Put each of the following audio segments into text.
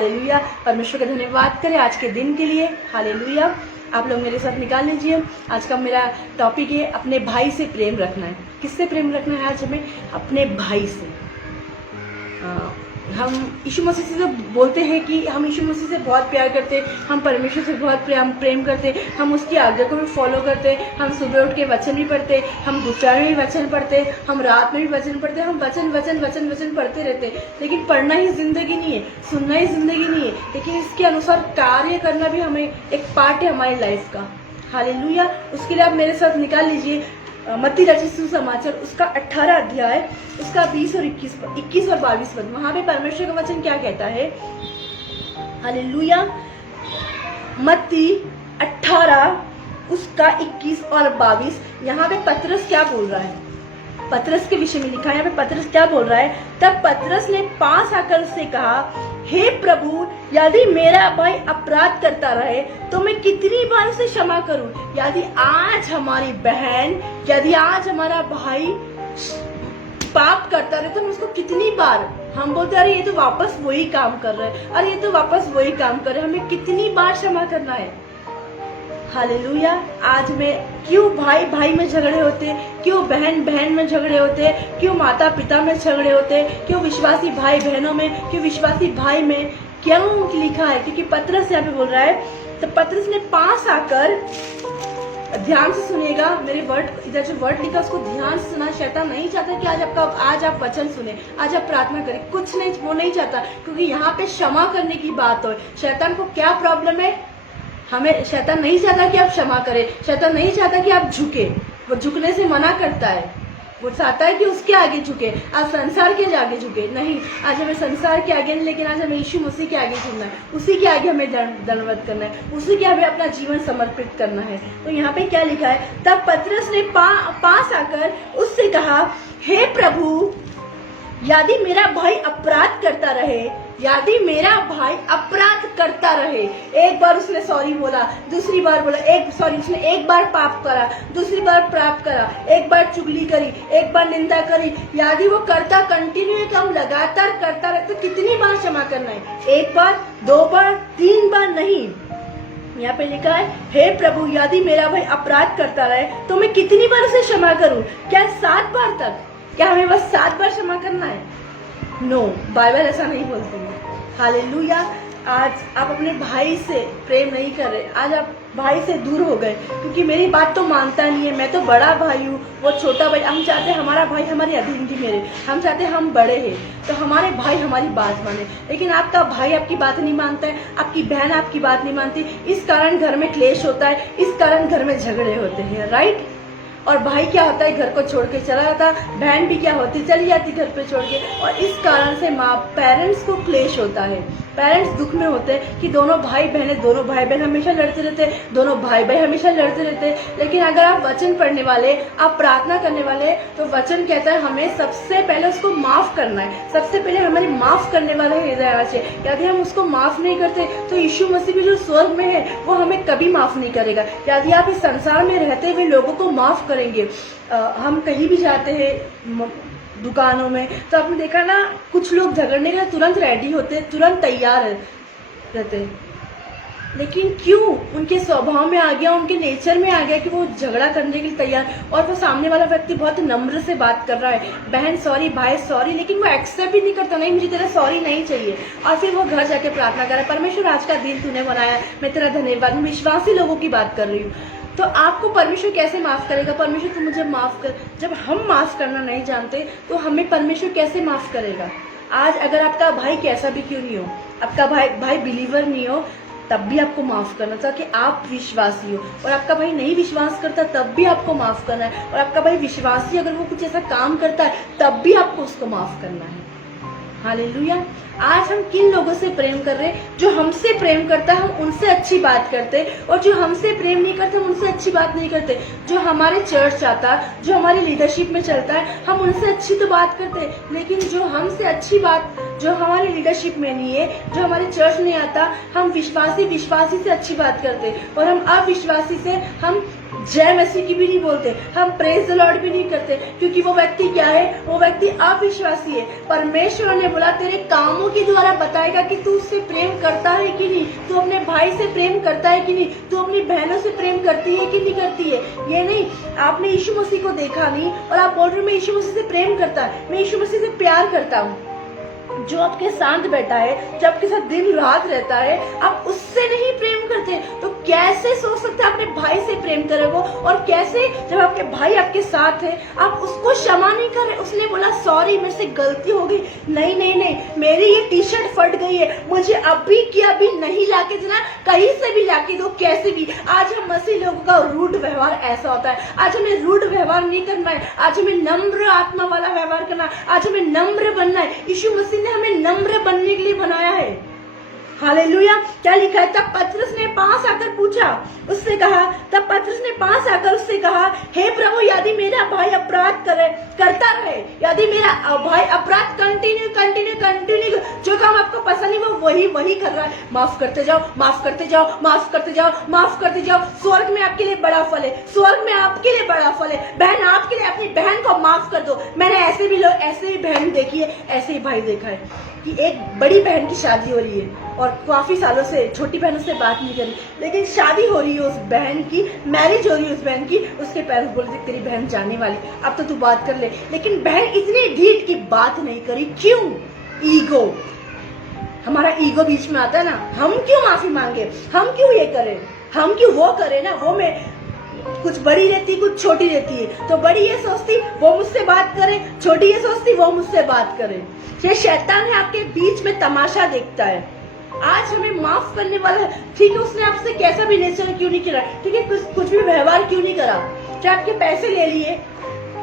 Hallelujah. परमेश्वर का धन्यवाद करें आज के दिन के लिए। हालेलुया। आप लोग मेरे साथ निकाल लीजिए। आज का मेरा टॉपिक है अपने भाई से प्रेम रखना है। किससे प्रेम रखना है आज हमें? अपने भाई से। हम यीशु मसीह से तो बोलते हैं कि हम यीशु मसीह से बहुत प्यार करते हैं, हम परमेश्वर से बहुत प्रेम करते हैं, हम उसकी आज्ञा को भी फॉलो करते हैं, हम सुबह उठ के वचन भी पढ़ते हैं, हम दोपहर में भी वचन पढ़ते हैं, हम रात में भी वचन पढ़ते हैं, हम वचन वचन वचन वचन पढ़ते रहते हैं। लेकिन पढ़ना ही जिंदगी नहीं है, सुनना ही जिंदगी नहीं है, लेकिन इसके अनुसार कार्य करना भी हमें एक पार्ट है हमारी लाइफ का। हालेलुया। उसके लिए आप मेरे साथ निकाल लीजिए मत्ती रचित सुसमाचार उसका 18 अध्याय उसका 20 और 21 और 22 पद। वहां पे परमेश्वर का वचन क्या कहता है? हालेलुया। मत्ती 18 उसका 21 और 22। यहाँ पे पतरस क्या बोल रहा है? पतरस के विषय में लिखा है। यहाँ पे पतरस क्या बोल रहा है? तब पतरस ने पास आकर उससे कहा, हे प्रभु, यदि मेरा भाई अपराध करता रहे तो मैं कितनी बार उसे क्षमा करूं? यदि आज हमारी बहन, यदि आज हमारा भाई पाप करता रहे तो हम उसको कितनी बार, हम बोलते अरे ये तो वापस वही काम कर रहा है, अरे ये तो वापस वही काम कर रहा है, हमें कितनी बार क्षमा करना है? हालेलुया। आज में क्यों भाई भाई में झगड़े होते, क्यों बहन बहन में झगड़े होते, क्यों माता पिता में झगड़े होते, क्यों विश्वासी भाई बहनों में, क्यों विश्वासी भाई में? क्यों लिखा है? क्योंकि पतरस यहाँ पे बोल रहा है। तो पतरस ने पास आकर, ध्यान से सुनिएगा मेरे वर्ड, इधर जो वर्ड लिखा उसको ध्यान से सुना। शैतान नहीं चाहता कि आज आप वचन सुने, आज आप प्रार्थना करें, कुछ नहीं, वो नहीं चाहता, क्योंकि यहाँ पे क्षमा करने की बात हो। शैतान को क्या प्रॉब्लम है? हमें शैतान नहीं चाहता कि आप क्षमा करें, शैतान नहीं चाहता कि आप झुके, वो झुकने से मना करता है। वो चाहता है कि उसके आगे झुके, आज संसार के आगे झुके नहीं। आज हमें संसार के आगे नहीं, लेकिन आज हमें यीशु मसीह के आगे झुकना है, उसी के आगे हमें दंडवत करना है, उसी के आगे अपना जीवन समर्पित करना है। तो यहाँ पे क्या लिखा है? तब पतरस ने पास आकर उससे कहा, हे प्रभु, यदि मेरा भाई अपराध करता रहे, यदि मेरा भाई अपराध करता रहे, एक बार उसने सॉरी बोला, दूसरी बार बोला, उसने एक बार पाप करा, दूसरी बार पाप करा, एक बार चुगली करी, एक बार निंदा करी, यदि वो करता कंटिन्यू काम लगातार करता रहे तो कितनी बार क्षमा करना है? एक बार, 2 बार, 3 बार नहीं। यहाँ पे लिखा है, हे प्रभु, यदि मेरा भाई अपराध करता रहे तो मैं कितनी बार उसे क्षमा करूं? क्या 7 बार तक? क्या हमें बस 7 बार क्षमा करना है? नो, बाइबल ऐसा नहीं बोलती है। हालेलुया। आज आप अपने भाई से प्रेम नहीं कर रहे, आज आप भाई से दूर हो गए, क्योंकि मेरी बात तो मानता नहीं है, मैं तो बड़ा भाई हूँ, वो छोटा भाई। हम चाहते हैं हमारा भाई हमारी अधीन थी मेरे, हम चाहते हैं हम बड़े हैं तो हमारे भाई हमारी बात माने, लेकिन आपका भाई आपकी बात नहीं मानता है, आपकी बहन आपकी बात नहीं मानती। इस कारण घर में क्लेश होता है, इस कारण घर में झगड़े होते हैं, राइट? और भाई क्या होता है? घर को छोड़ के चला जाता, बहन भी क्या होती, चली जाती घर पे छोड़ के, और इस कारण से पेरेंट्स को क्लेश होता है, पेरेंट्स दुख में होते हैं कि दोनों भाई बहन हमेशा लड़ते रहते हैं, दोनों भाई हमेशा लड़ते रहते हैं। लेकिन अगर आप वचन पढ़ने वाले, आप प्रार्थना करने वाले, तो वचन कहता है हमें सबसे पहले उसको माफ करना है, सबसे पहले हमारे माफ करने वाला हृदय आना चाहिए। यदि हम उसको माफ नहीं करते तो यीशु मसीह भी जो स्वर्ग में है वो हमें कभी माफ नहीं करेगा। यदि आप इस संसार में रहते हुए लोगों को माफ करेंगे, हम कहीं भी जाते हैं दुकानों में, तो आपने देखा ना, कुछ लोग झगड़ने के लिए तुरंत रेडी होते, तुरंत तैयार रहते, लेकिन क्यों? उनके स्वभाव में आ गया, उनके नेचर में आ गया कि वो झगड़ा करने के लिए तैयार, और वो सामने वाला व्यक्ति बहुत नम्र से बात कर रहा है, बहन सॉरी, भाई सॉरी, लेकिन वो एक्सेप्ट भी नहीं करता, नहीं मुझे तेरा सॉरी नहीं चाहिए, और फिर वो घर जाके प्रार्थना कर रहा है, परमेश्वर आज का दिन तूने बनाया, मैं तेरा धन्यवाद। मैं विश्वासी लोगों की बात कर रही हूँ। तो आपको परमेश्वर कैसे माफ करेगा? परमेश्वर तू मुझे माफ कर। जब हम माफ करना नहीं जानते तो हमें परमेश्वर कैसे माफ करेगा? आज अगर आपका भाई कैसा भी क्यों नहीं हो, आपका भाई बिलीवर नहीं हो, तब भी आपको माफ करना, ताकि आप विश्वासी हो। और आपका भाई नहीं विश्वास करता तब भी आपको माफ करना है। और आपका भाई विश्वासी अगर वो कुछ ऐसा काम करता है तब भी आपको उसको माफ करना है। हालेलुया। आज हम किन लोगों से प्रेम कर रहे हैं? जो हमसे प्रेम करता है हम उनसे अच्छी बात करते, और जो हमसे प्रेम नहीं करते हम उनसे अच्छी बात नहीं करते। जो हमारे चर्च आता, जो हमारी लीडरशिप में चलता है, हम उनसे अच्छी तो बात करते हैं, लेकिन जो हमसे अच्छी बात, जो हमारी लीडरशिप में नहीं है, जो हमारे चर्च नहीं आता, हम विश्वासी से अच्छी बात करते, और हम अविश्वासी से हम जय मसीह की भी नहीं बोलते, हम प्रेज द लॉर्ड भी नहीं करते, क्योंकि वो व्यक्ति क्या है, वो व्यक्ति अविश्वासी है। परमेश्वर ने बोला तेरे कामों के द्वारा बताएगा कि तू उससे प्रेम करता है कि नहीं, तू अपने भाई से प्रेम करता है कि नहीं, तू अपनी बहनों से प्रेम करती है कि नहीं करती है। ये नहीं आपने यीशु मसीह को देखा नहीं और आप बोल रहे हो मैं यीशु मसीह से प्रेम करता है, मैं यीशु मसीह से प्यार करता हूँ। जो आपके साथ बैठा है, जो आपके साथ दिन रात रहता है, आप उससे नहीं प्रेम करते, तो कैसे सोच सकते हैं अपने भाई से प्रेम करे वो? और कैसे जब आपके भाई आपके साथ है आप उसको क्षमा नहीं कर रहे? उसने बोला सॉरी मेरे से गलती हो गई, नहीं नहीं नहीं मेरी ये टी शर्ट फट गई है, मुझे अभी की अभी नहीं लाके देना, कहीं से भी लाके दो, कैसे भी। आज हम मसीह लोगों का रूड व्यवहार ऐसा होता है। आज हमें रूड व्यवहार नहीं करना है, आज हमें नम्र आत्मा वाला व्यवहार करना है, आज हमें नम्र बनना है। यीशु मसीह ने हमें नम्र बनने के लिए बनाया है। हालेलुया। क्या लिखा है? तब पतरस ने पास आकर पूछा, उससे कहा, तब पतरस ने पास आकर उससे कहा, हे प्रभु यदि मेरा भाई अपराध करता रहे, यदि मेरा भाई अपराध कंटिन्यू जो काम आपको पसंद नहीं वो वही कर रहा है, माफ करते जाओ, माफ करते जाओ, माफ करते जाओ, माफ करते जाओ, स्वर्ग में आपके लिए बड़ा फल है, स्वर्ग में आपके लिए बड़ा फल है। बहन आपके लिए अपनी बहन को माफ कर दो। मैंने ऐसे भी बहन देखी है, ऐसे ही भाई देखा है कि एक बड़ी बहन की शादी हो रही है और काफी सालों से छोटी बहनों से बात नहीं करी, लेकिन शादी हो रही है उस बहन की, मैरिज हो रही है उस बहन की। उसके पेरेंट्स बोलते तेरी बहन जाने वाली, अब तो तू बात कर ले, लेकिन बहन इतनी ढीठ की बात नहीं करी। क्यों? ईगो, हमारा ईगो बीच में आता है ना। हम क्यों माफी मांगे, हम क्यों ये करें, हम क्यों वो करें ना। वो मैं कुछ बड़ी रहती कुछ छोटी रहती है, तो बड़ी ये सोचती वो मुझसे बात करे, छोटी ये सोचती वो मुझसे बात करे। ये शैतान है, आपके बीच में तमाशा देखता है। आज हमें माफ करने वाला है, ठीक है, उसने आपसे कैसा भी नेचर क्यों नहीं करा, ठीक है, कुछ भी व्यवहार क्यों नहीं करा, चाहे आपके पैसे ले लिए,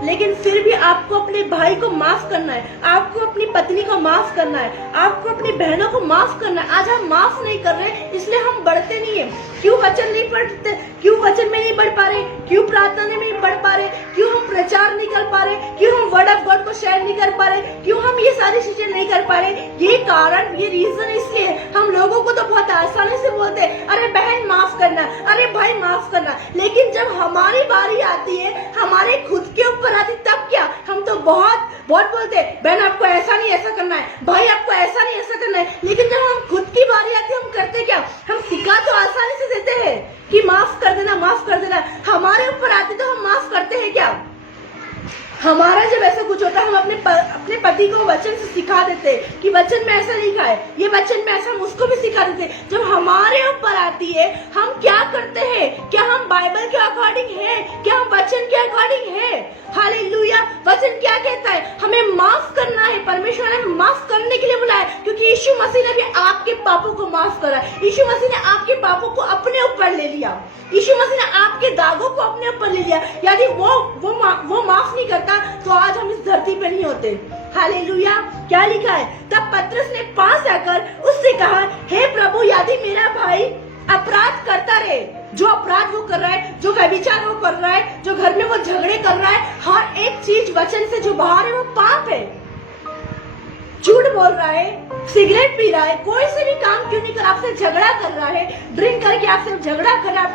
लेकिन फिर भी आपको अपने भाई को माफ करना है, आपको अपनी पत्नी को माफ करना है, आपको अपनी बहनों को माफ करना है। आज हम माफ नहीं कर रहे, इसलिए हम बढ़ते नहीं है। क्यों वचन नहीं पढ़ते, क्यों वचन में नहीं बढ़ पा रहे, क्यों प्रार्थना में नहीं बढ़ पा रहे, क्यों हम प्रचार नहीं कर पा रहे, क्यों हम वर्ड ऑफ गॉड को शेयर नहीं कर पा रहे, क्यों हम ये सारी चीजें नहीं कर पा रहे? ये कारण, ये रीजन इसलिए हम लोगों को तो बहुत आसानी से बोलते हैं अरे बहन माफ करना, अरे भाई माफ करना, लेकिन जब हमारी बारी आती है, हमारे खुद के ऊपर आती, तब क्या? हम तो बहुत बोलते हैं बहन आपको ऐसा नहीं ऐसा करना है, भाई आपको ऐसा नहीं ऐसा करना है, लेकिन जब हम खुद की बारी आती है हम करते क्या? हम सिखा तो आसानी से देते हैं कि माफ कर देना, माफ कर देना, हमारे ऊपर आती तो हम माफ करते हैं क्या? हमारा जब ऐसा कुछ होता है हम अपने पति को वचन से सिखा देते हैं कि वचन में ऐसा लिखा है, ये वचन में ऐसा, हम उसको भी सिखा देते हैं। जब हमारे ऊपर आती है हम क्या करते हैं? क्या हम बाइबल के अकॉर्डिंग है? क्या हम वचन के अकॉर्डिंग है? हालेलुया। वचन क्या कहता है? हमें माफ करना है। परमेश्वर ने माफ करने के लिए बुलाया, क्योंकि यीशु मसीह ने भी आपके पापों को माफ करा। यीशु मसीह ने आपके पापों को अपने ऊपर ले लिया, यीशु मसीह ने आपके दागों को अपने ऊपर ले लिया। यदि वो माफ नहीं करता तो आज हम इस धरती पे नहीं होते। हालेलुया। क्या लिखा है? तब पतरस ने पास आकर उससे कहा, हे प्रभु यदि मेरा भाई अपराध करता रहे, जो अपराध वो कर रहा है, जो व्यभिचार वो कर रहा है, जो घर में वो झगड़े कर रहा है, हर एक चीज वचन से जो बाहर है वो पाप है। झूठ बोल रहा है, सिगरेट पी रहा है, कोई से भी काम क्यों नहीं कर, आपसे झगड़ा कर रहा है, ड्रिंक करके आपसे झगड़ा कर रहा है,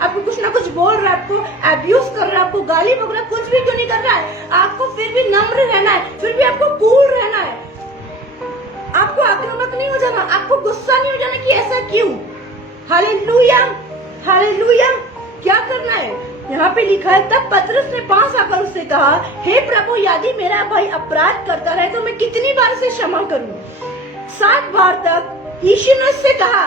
आपको कुछ ना कुछ बोल रहा है, आपको अब्यूज कर रहा है, आपको गाली बक रहा है, कुछ भी क्यों नहीं कर रहा है? आपको फिर भी नम्र रहना है, फिर भी आपको कूल रहना है, आपको आक्रामक नहीं हो जाना, आपको गुस्सा नहीं हो जाना कि ऐसा क्यों। Hallelujah, hallelujah. क्या करना है? यहाँ पे लिखा है, तब पतरस ने पास आकर उससे कहा, हे प्रभु यदि मेरा भाई अपराध करता रहे तो मैं कितनी बार से क्षमा करूं? 7 बार तक यीशु ने उससे कहा।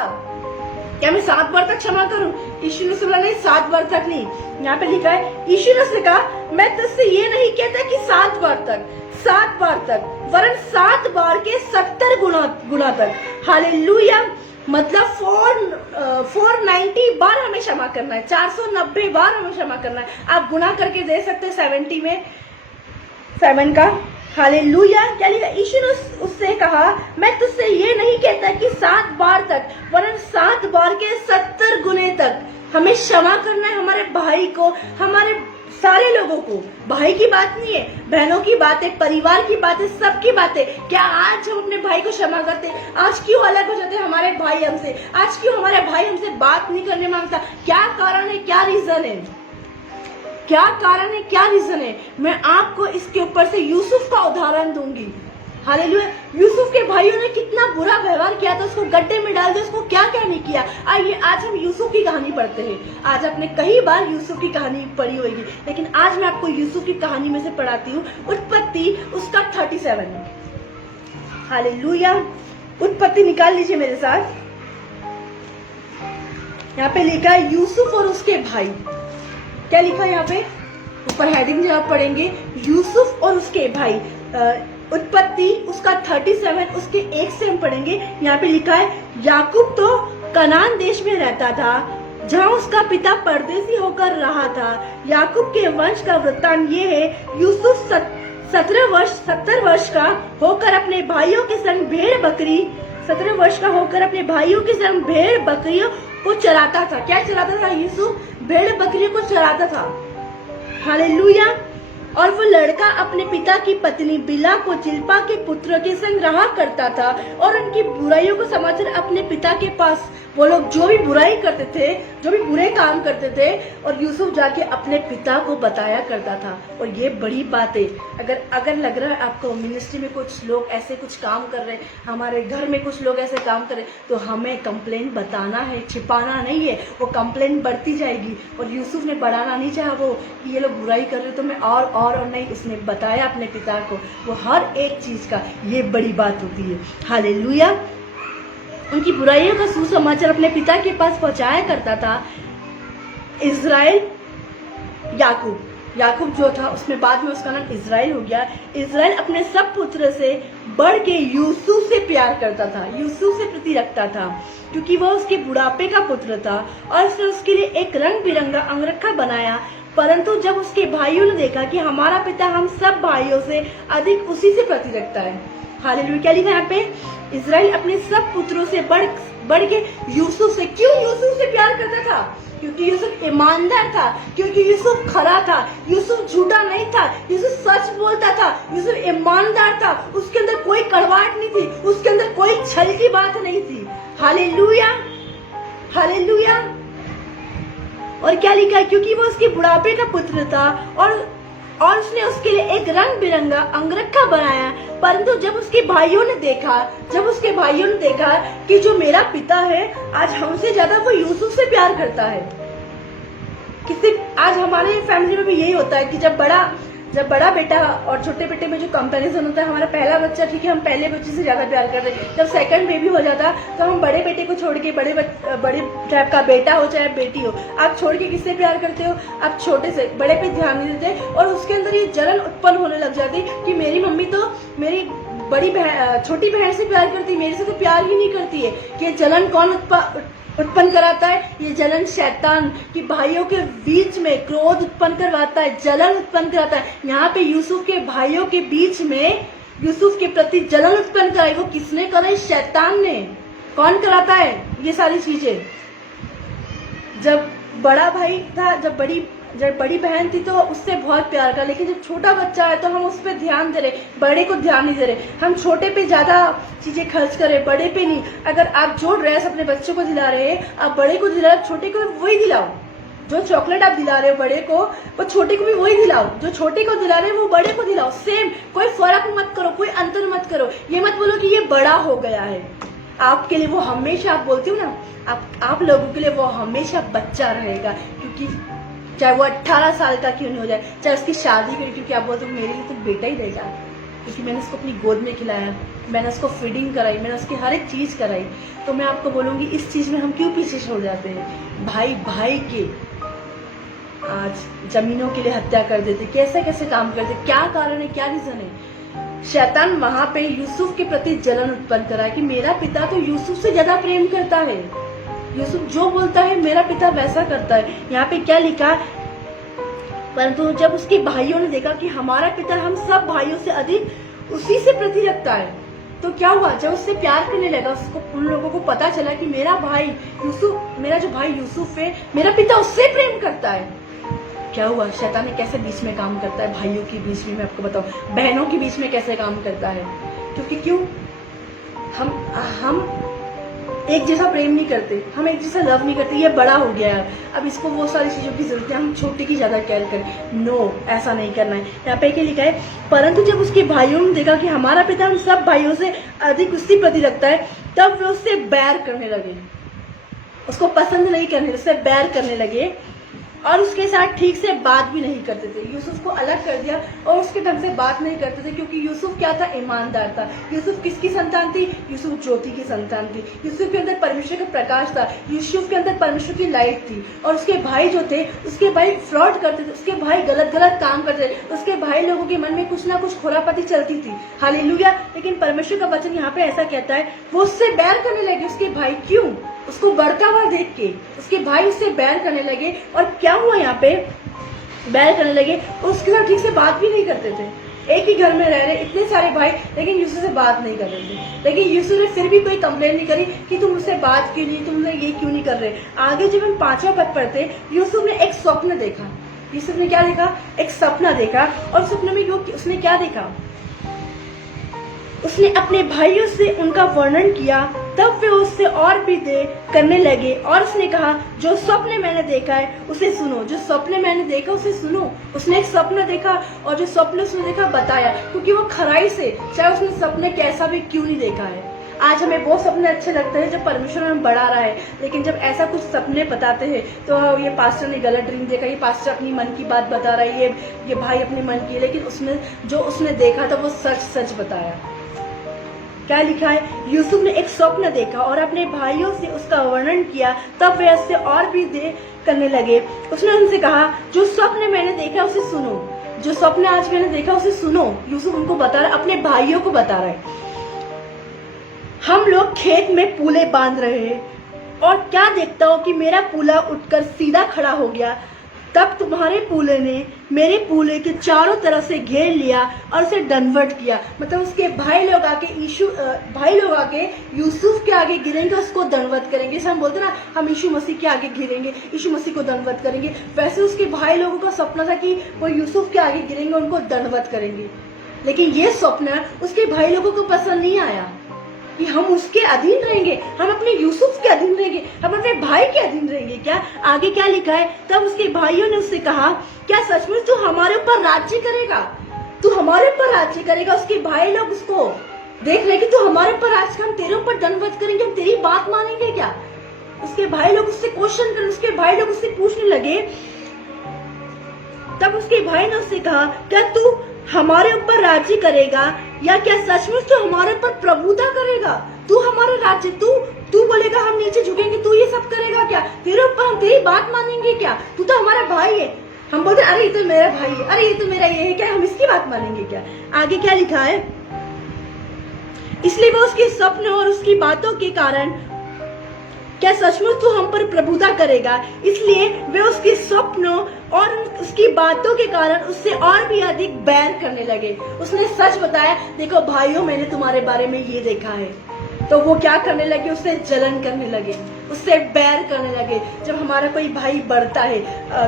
क्या मैं 7 बार तक क्षमा करूं? यीशु ने बोला नहीं, 7 बार तक नहीं। यहाँ पे लिखा है, यीशु ने उससे कहा, मैं तुझसे ये नहीं कहता कि 7 बार तक, 7 बार तक, वरन 7 बार के 70 गुना तक। हालेलुया। मतलब 490 बार हमें क्षमा करना है, 490 बार हमें क्षमा करना है। आप गुना करके दे सकते हैं 70 में 7 का। हालेलुया। क्या लिखा? यीशु ने उससे कहा, मैं तुझसे ये नहीं कहता कि 7 बार तक, वरन 7 बार के 70 गुने तक हमें क्षमा करना है हमारे भाई को, हमारे सारे लोगों को। भाई की बात नहीं है, बहनों की बात है, परिवार की बात है, सबकी बात है। क्या आज हम अपने भाई को क्षमा करते हैं? आज क्यों अलग हो जाते हैं हमारे भाई हमसे? आज क्यों हमारे भाई हमसे बात नहीं करने मांगता? क्या कारण है, क्या रीजन है? क्या कारण है, क्या रीजन है, मैं आपको इसके ऊपर से यूसुफ का उदाहरण दूंगी। हालेलुया। यूसुफ के भाइयों ने कितना बुरा व्यवहार किया था, उसको गड्ढे में डाल दिया, उसको क्या क्या नहीं किया। आइए आज हम यूसुफ की कहानी पढ़ते हैं। आज आपने कई बार यूसुफ की कहानी पढ़ी होगी, लेकिन आज मैं आपको यूसुफ की कहानी में से पढ़ाती हूँ। उत्पत्ति उसका 37। हालेलुया। उत्पत्ति निकाल लीजिए मेरे साथ। यहाँ पे लिखा है यूसुफ और उसके भाई। क्या लिखा है यहाँ पे ऊपर हेडिंग जब आप पढ़ेंगे, यूसुफ और उसके भाई। उत्पत्ति उसका 37 उसके 1 से हम पढ़ेंगे। यहाँ पे लिखा है, याकूब तो कनान देश में रहता था, जहाँ उसका पिता परदेसी होकर रहा था। याकूब के वंश का वृत्तांत ये है, यूसुफ 70 वर्ष का होकर अपने भाइयों के संग भेड़ बकरियों को चराता था। क्या चराता था यूसुफ? भेड़ बकरियों को चराता था। हालेलुया। और वो लड़का अपने पिता की पत्नी बिला को जिल्पा के पुत्र के संग रहा करता था और उनकी बुराइयों को समाचार अपने पिता के पास, वो लोग जो भी बुराई करते थे, जो भी बुरे काम करते थे, और यूसुफ जाके अपने पिता को बताया करता था। और ये बड़ी बात है। अगर लग रहा है आपको मिनिस्ट्री में कुछ लोग ऐसे कुछ काम कर रहे हैं, हमारे घर में कुछ लोग ऐसे काम कर रहे हैं, तो हमें कंप्लेंट बताना है, छिपाना नहीं है। वो कंप्लेंट बढ़ती जाएगी। और यूसुफ ने बढ़ाना नहीं चाहा वो कि ये लोग बुराई कर रहे तो मैं और नहीं, उसने बताया अपने पिता को वो हर एक चीज का। ये बड़ी बात होती है। हालेलुया। उनकी बुराइयों का सुसमाचार अपने पिता के पास पहुंचाया करता था। इज़राइल, याकूब जो था, उसमें बाद में उसका नाम इज़राइल हो गया। इज़राइल अपने सब पुत्र से बढ़ के यूसुफ से प्यार करता था, यूसुफ से प्रीति रखता था, क्योंकि वह उसके बुढ़ापे का पुत्र था। और उसने उसके लिए एक रंग बिरंगा अंगरखा बनाया। परंतु जब उसके भाइयों ने देखा कि हमारा पिता हम सब भाइयों से अधिक उसी से प्रीति रखता है। हालेलुया। क्या लिखा यहाँ पे? इज़राइल अपने सब पुत्रों से बढ़ के यूसुफ से। क्यों यूसुफ से प्यार करता था? क्योंकि यूसुफ ईमानदार था, क्योंकि यूसुफ खरा था, यूसुफ झूठा नहीं था, यूसुफ सच बोलता था, यूसुफ ईमानदार था, उसके अंदर कोई कड़वाहट नहीं थी, उसके अंदर कोई छल की बात नहीं थी। Hallelujah, hallelujah. और क्या लिखा है? क्योंकि वो उसके बुढ़ापे का पुत्र था और उसने उसके लिए एक रंग बिरंगा अंगरखा बनाया। परंतु जब उसके भाइयों ने देखा कि जो मेरा पिता है आज हमसे ज्यादा वो यूसुफ से प्यार करता है। आज हमारे फैमिली में भी यही होता है कि जब बड़ा बेटा और छोटे बेटे में जो कंपैरिजन होता है, हमारा पहला बच्चा ठीक है, हम पहले बच्चे से ज्यादा प्यार करते हैं। जब सेकंड बेबी हो जाता तो हम बड़े बेटे को छोड़ के बड़े टाइप का बेटा हो चाहे बेटी हो, आप छोड़ के किससे प्यार करते हो? आप छोटे से बड़े पे ध्यान नहीं देते। और उसके अंदर ये जलन उत्पन्न होने लग जाती कि मेरी मम्मी तो मेरी छोटी बहन से प्यार करती, मेरे से तो प्यार ही नहीं करती है। कि जलन कौन उत्पन्न कराता है? ये जलन शैतान की भाइयों के बीच में क्रोध उत्पन्न करवाता है, जलन उत्पन्न कराता है। यहाँ पे यूसुफ के भाइयों के बीच में यूसुफ के प्रति जलन उत्पन्न कराई, वो किसने कराई? शैतान ने। कौन कराता है ये सारी चीजें? जब बड़ा भाई था, जब बड़ी बहन थी तो उससे बहुत प्यार कर, लेकिन जब छोटा बच्चा है तो हम उस पर ध्यान दे रहे, बड़े को ध्यान नहीं दे रहे। हम छोटे पे ज्यादा चीजें खर्च करें, बड़े पे नहीं। अगर आप जो ड्रेस अपने बच्चों को दिला रहे हैं, आप बड़े को दिला रहे, छोटे को वही दिलाओ। जो चॉकलेट आप दिला रहे हो बड़े को, वो छोटे को भी वही दिलाओ। जो छोटे को दिला रहे हो वो बड़े को दिलाओ, सेम। कोई फर्क मत करो, कोई अंतर मत करो। ये मत बोलो कि ये बड़ा हो गया है। आपके लिए वो हमेशा, आप बोलती हो ना, आप लोगों के लिए वो हमेशा बच्चा रहेगा। क्योंकि चाहे वो 18 साल का क्यों नहीं हो जाए, चाहे उसकी शादी करी, क्योंकि आप बोलते हो मेरे लिए तो बेटा ही रहेगा, क्योंकि मैंने उसको अपनी गोद में खिलाया, मैंने उसको फीडिंग कराई, मैंने उसकी हर एक चीज कराई। तो मैं आपको बोलूंगी, इस चीज में हम क्यों पीछे छोड़ जाते हैं? भाई के आज जमीनों के लिए हत्या कर देते, कैसे काम करते, क्या कारण है, क्या रीजन है? शैतान वहां पे यूसुफ के प्रति जलन उत्पन्न करा कि मेरा पिता तो यूसुफ से ज्यादा प्रेम करता है, यूसुफ जो बोलता है मेरा पिता वैसा करता है। यहाँ पे क्या लिखा? परंतु जब उसके भाइयों ने देखा कि हमारा पिता हम सब भाइयों से अधिक उसी से प्रीति रखता है, तो क्या हुआ? जब उससे प्यार करने लगा, उसको, उन लोगों को पता चला कि मेरा जो भाई यूसुफ है, मेरा पिता उससे प्रेम करता है। क्या हुआ? शैतान ने कैसे बीच में काम करता है, भाइयों के बीच में, मैं आपको बताऊं, बहनों के बीच में कैसे काम करता है। क्योंकि क्यों? हम एक जैसा प्रेम नहीं करते, हम एक जैसा लव नहीं करते। ये बड़ा हो गया है, अब इसको वो सारी चीज़ों की जरूरत है, हम छोटे की ज़्यादा केयर करें। नो, ऐसा नहीं करना है। यहाँ पे क्या लिखा है, परंतु जब उसके भाइयों ने देखा कि हमारा पिता हम सब भाइयों से अधिक उसके प्रति रखता है, तब वे उससे बैर करने लगे। उसको पसंद नहीं करने, उससे बैर करने लगे और उसके साथ ठीक से बात भी नहीं करते थे। यूसुफ को अलग कर दिया और उसके ढंग से बात नहीं करते थे, क्योंकि यूसुफ क्या था, ईमानदार था। यूसुफ किसकी संतान थी? यूसुफ ज्योति की संतान थी। यूसुफ के अंदर परमेश्वर का प्रकाश था, यूसुफ के अंदर परमेश्वर की लाइट थी। और उसके भाई जो थे, उसके भाई फ्रॉड करते थे, उसके भाई गलत गलत काम करते थे, उसके भाई लोगों के मन में कुछ ना कुछ खुरापाती चलती थी। हालेलुया। लेकिन परमेश्वर का वचन यहाँ पे ऐसा कहता है, वो उससे बैर करने लगे। उसके भाई क्यों? उसको बढ़ता हुआ देख के उसके भाई उससे बैर करने लगे। और क्या हुआ, यहाँ पे बैर करने लगे और उसके साथ ठीक से बात भी नहीं करते थे। एक ही घर में रह रहे इतने सारे भाई, लेकिन यूसुफ से बात नहीं कर रहे थे। लेकिन यूसुफ ने फिर भी कोई कंप्लेन नहीं करी कि तुम मुझसे बात क्यों नहीं, तुम ये क्यों नहीं कर रहे। आगे जब हम 5वां पद पढ़ते, यूसुफ ने एक स्वप्न देखा। यूसुफ ने क्या देखा? एक सपना देखा। और सपने में उसने क्या देखा? उसने अपने भाइयों से उनका वर्णन किया। तब वे उससे और भी दे करने लगे और उसने कहा, जो स्वप्न मैंने देखा है उसे सुनो। जो स्वप्न मैंने देखा उसे सुनो। उसने एक स्वप्न देखा और जो स्वप्न उसने देखा बताया, क्योंकि वो खराई से, चाहे उसने सपने कैसा भी क्यों नहीं देखा है। आज हमें बहुत सपने अच्छे लगते हैं जब परमेश्वर हमें बढ़ा रहा है, लेकिन जब ऐसा कुछ सपने बताते हैं तो ये पास्टर ने गलत ड्रीम देखा, ये पास्टर अपनी मन की बात बता रहा है, ये भाई अपने मन की, लेकिन उसमें जो उसने देखा था वो सच सच बताया। क्या लिखा है? यूसुफ ने एक स्वप्न देखा और अपने भाइयों से उसका वर्णन किया। तब वे उससे और भी दे करने लगे। उसने उनसे कहा, जो स्वप्न मैंने देखा उसे सुनो। जो स्वप्न आज मैंने देखा उसे सुनो। यूसुफ उनको बता रहा है, अपने भाइयों को बता रहा है। हम लोग खेत में पूले बांध रहे हैं और क्या देखता हूं कि मेरा पूला उठकर सीधा खड़ा हो गया। तब तुम्हारे पूले ने मेरे पूले के चारों तरफ से घेर लिया और उसे दंडवत किया। मतलब उसके भाई लोग आके यूसुफ के आगे गिरेंगे, उसको दंडवत करेंगे। जैसे हम बोलते ना, हम यीशु मसीह के आगे गिरेंगे, यीशु मसीह को दंडवत करेंगे, वैसे उसके भाई लोगों का सपना था कि वो यूसुफ के आगे गिरेंगे, उनको दंडवत करेंगे। लेकिन ये सपना उसके भाई लोगों को पसंद नहीं आया कि हम उसके अधीन रहेंगे, हम अपने यूसुफ के अधीन रहेंगे, हम अपने भाई के अधीन रहेंगे। क्या आगे क्या लिखा है? तब उसके भाइयों ने उससे कहा, क्या सचमुच तू हमारे ऊपर राज्य करेगा? तू हमारे ऊपर राज्य करेगा? उसके भाई लोग उसको देख रहे कि तू हमारे ऊपर राज्य, हम तेरे ऊपर दंडवत करेंगे, हम तेरी बात मानेंगे क्या? उसके भाई लोग उससे क्वेश्चन कर, उसके भाई लोग उससे पूछने लगे। तब उसके भाई ने उससे कहा, क्या तू हमारे ऊपर राज्य करेगा या क्या सचमुच तू हमारे ऊपर प्रभुता करेगा? तू हमारा राज्य, तू बोलेगा हम नीचे झुकेंगे, तू ये सब करेगा क्या? तेरे ऊपर हम तेरी बात मानेंगे क्या? तू तो हमारा भाई है। हम बोलते अरे ये तो मेरा भाई है, अरे ये तो मेरा ये है, क्या हम इसकी बात मानेंगे क्या? आगे क्या लिखा है? इसलिए वो उसके स्वप्न और उसकी बातों के कारण, क्या सचमुच तू हम पर प्रभुता करेगा? इसलिए वे उसके स्वप्नों और उसकी बातों के कारण उससे और भी अधिक बैर करने लगे। उसने सच बताया, देखो भाइयों मैंने तुम्हारे बारे में ये देखा है। तो वो क्या करने लगे? उससे जलन करने लगे, उससे बैर करने लगे। जब हमारा कोई भाई बढ़ता है,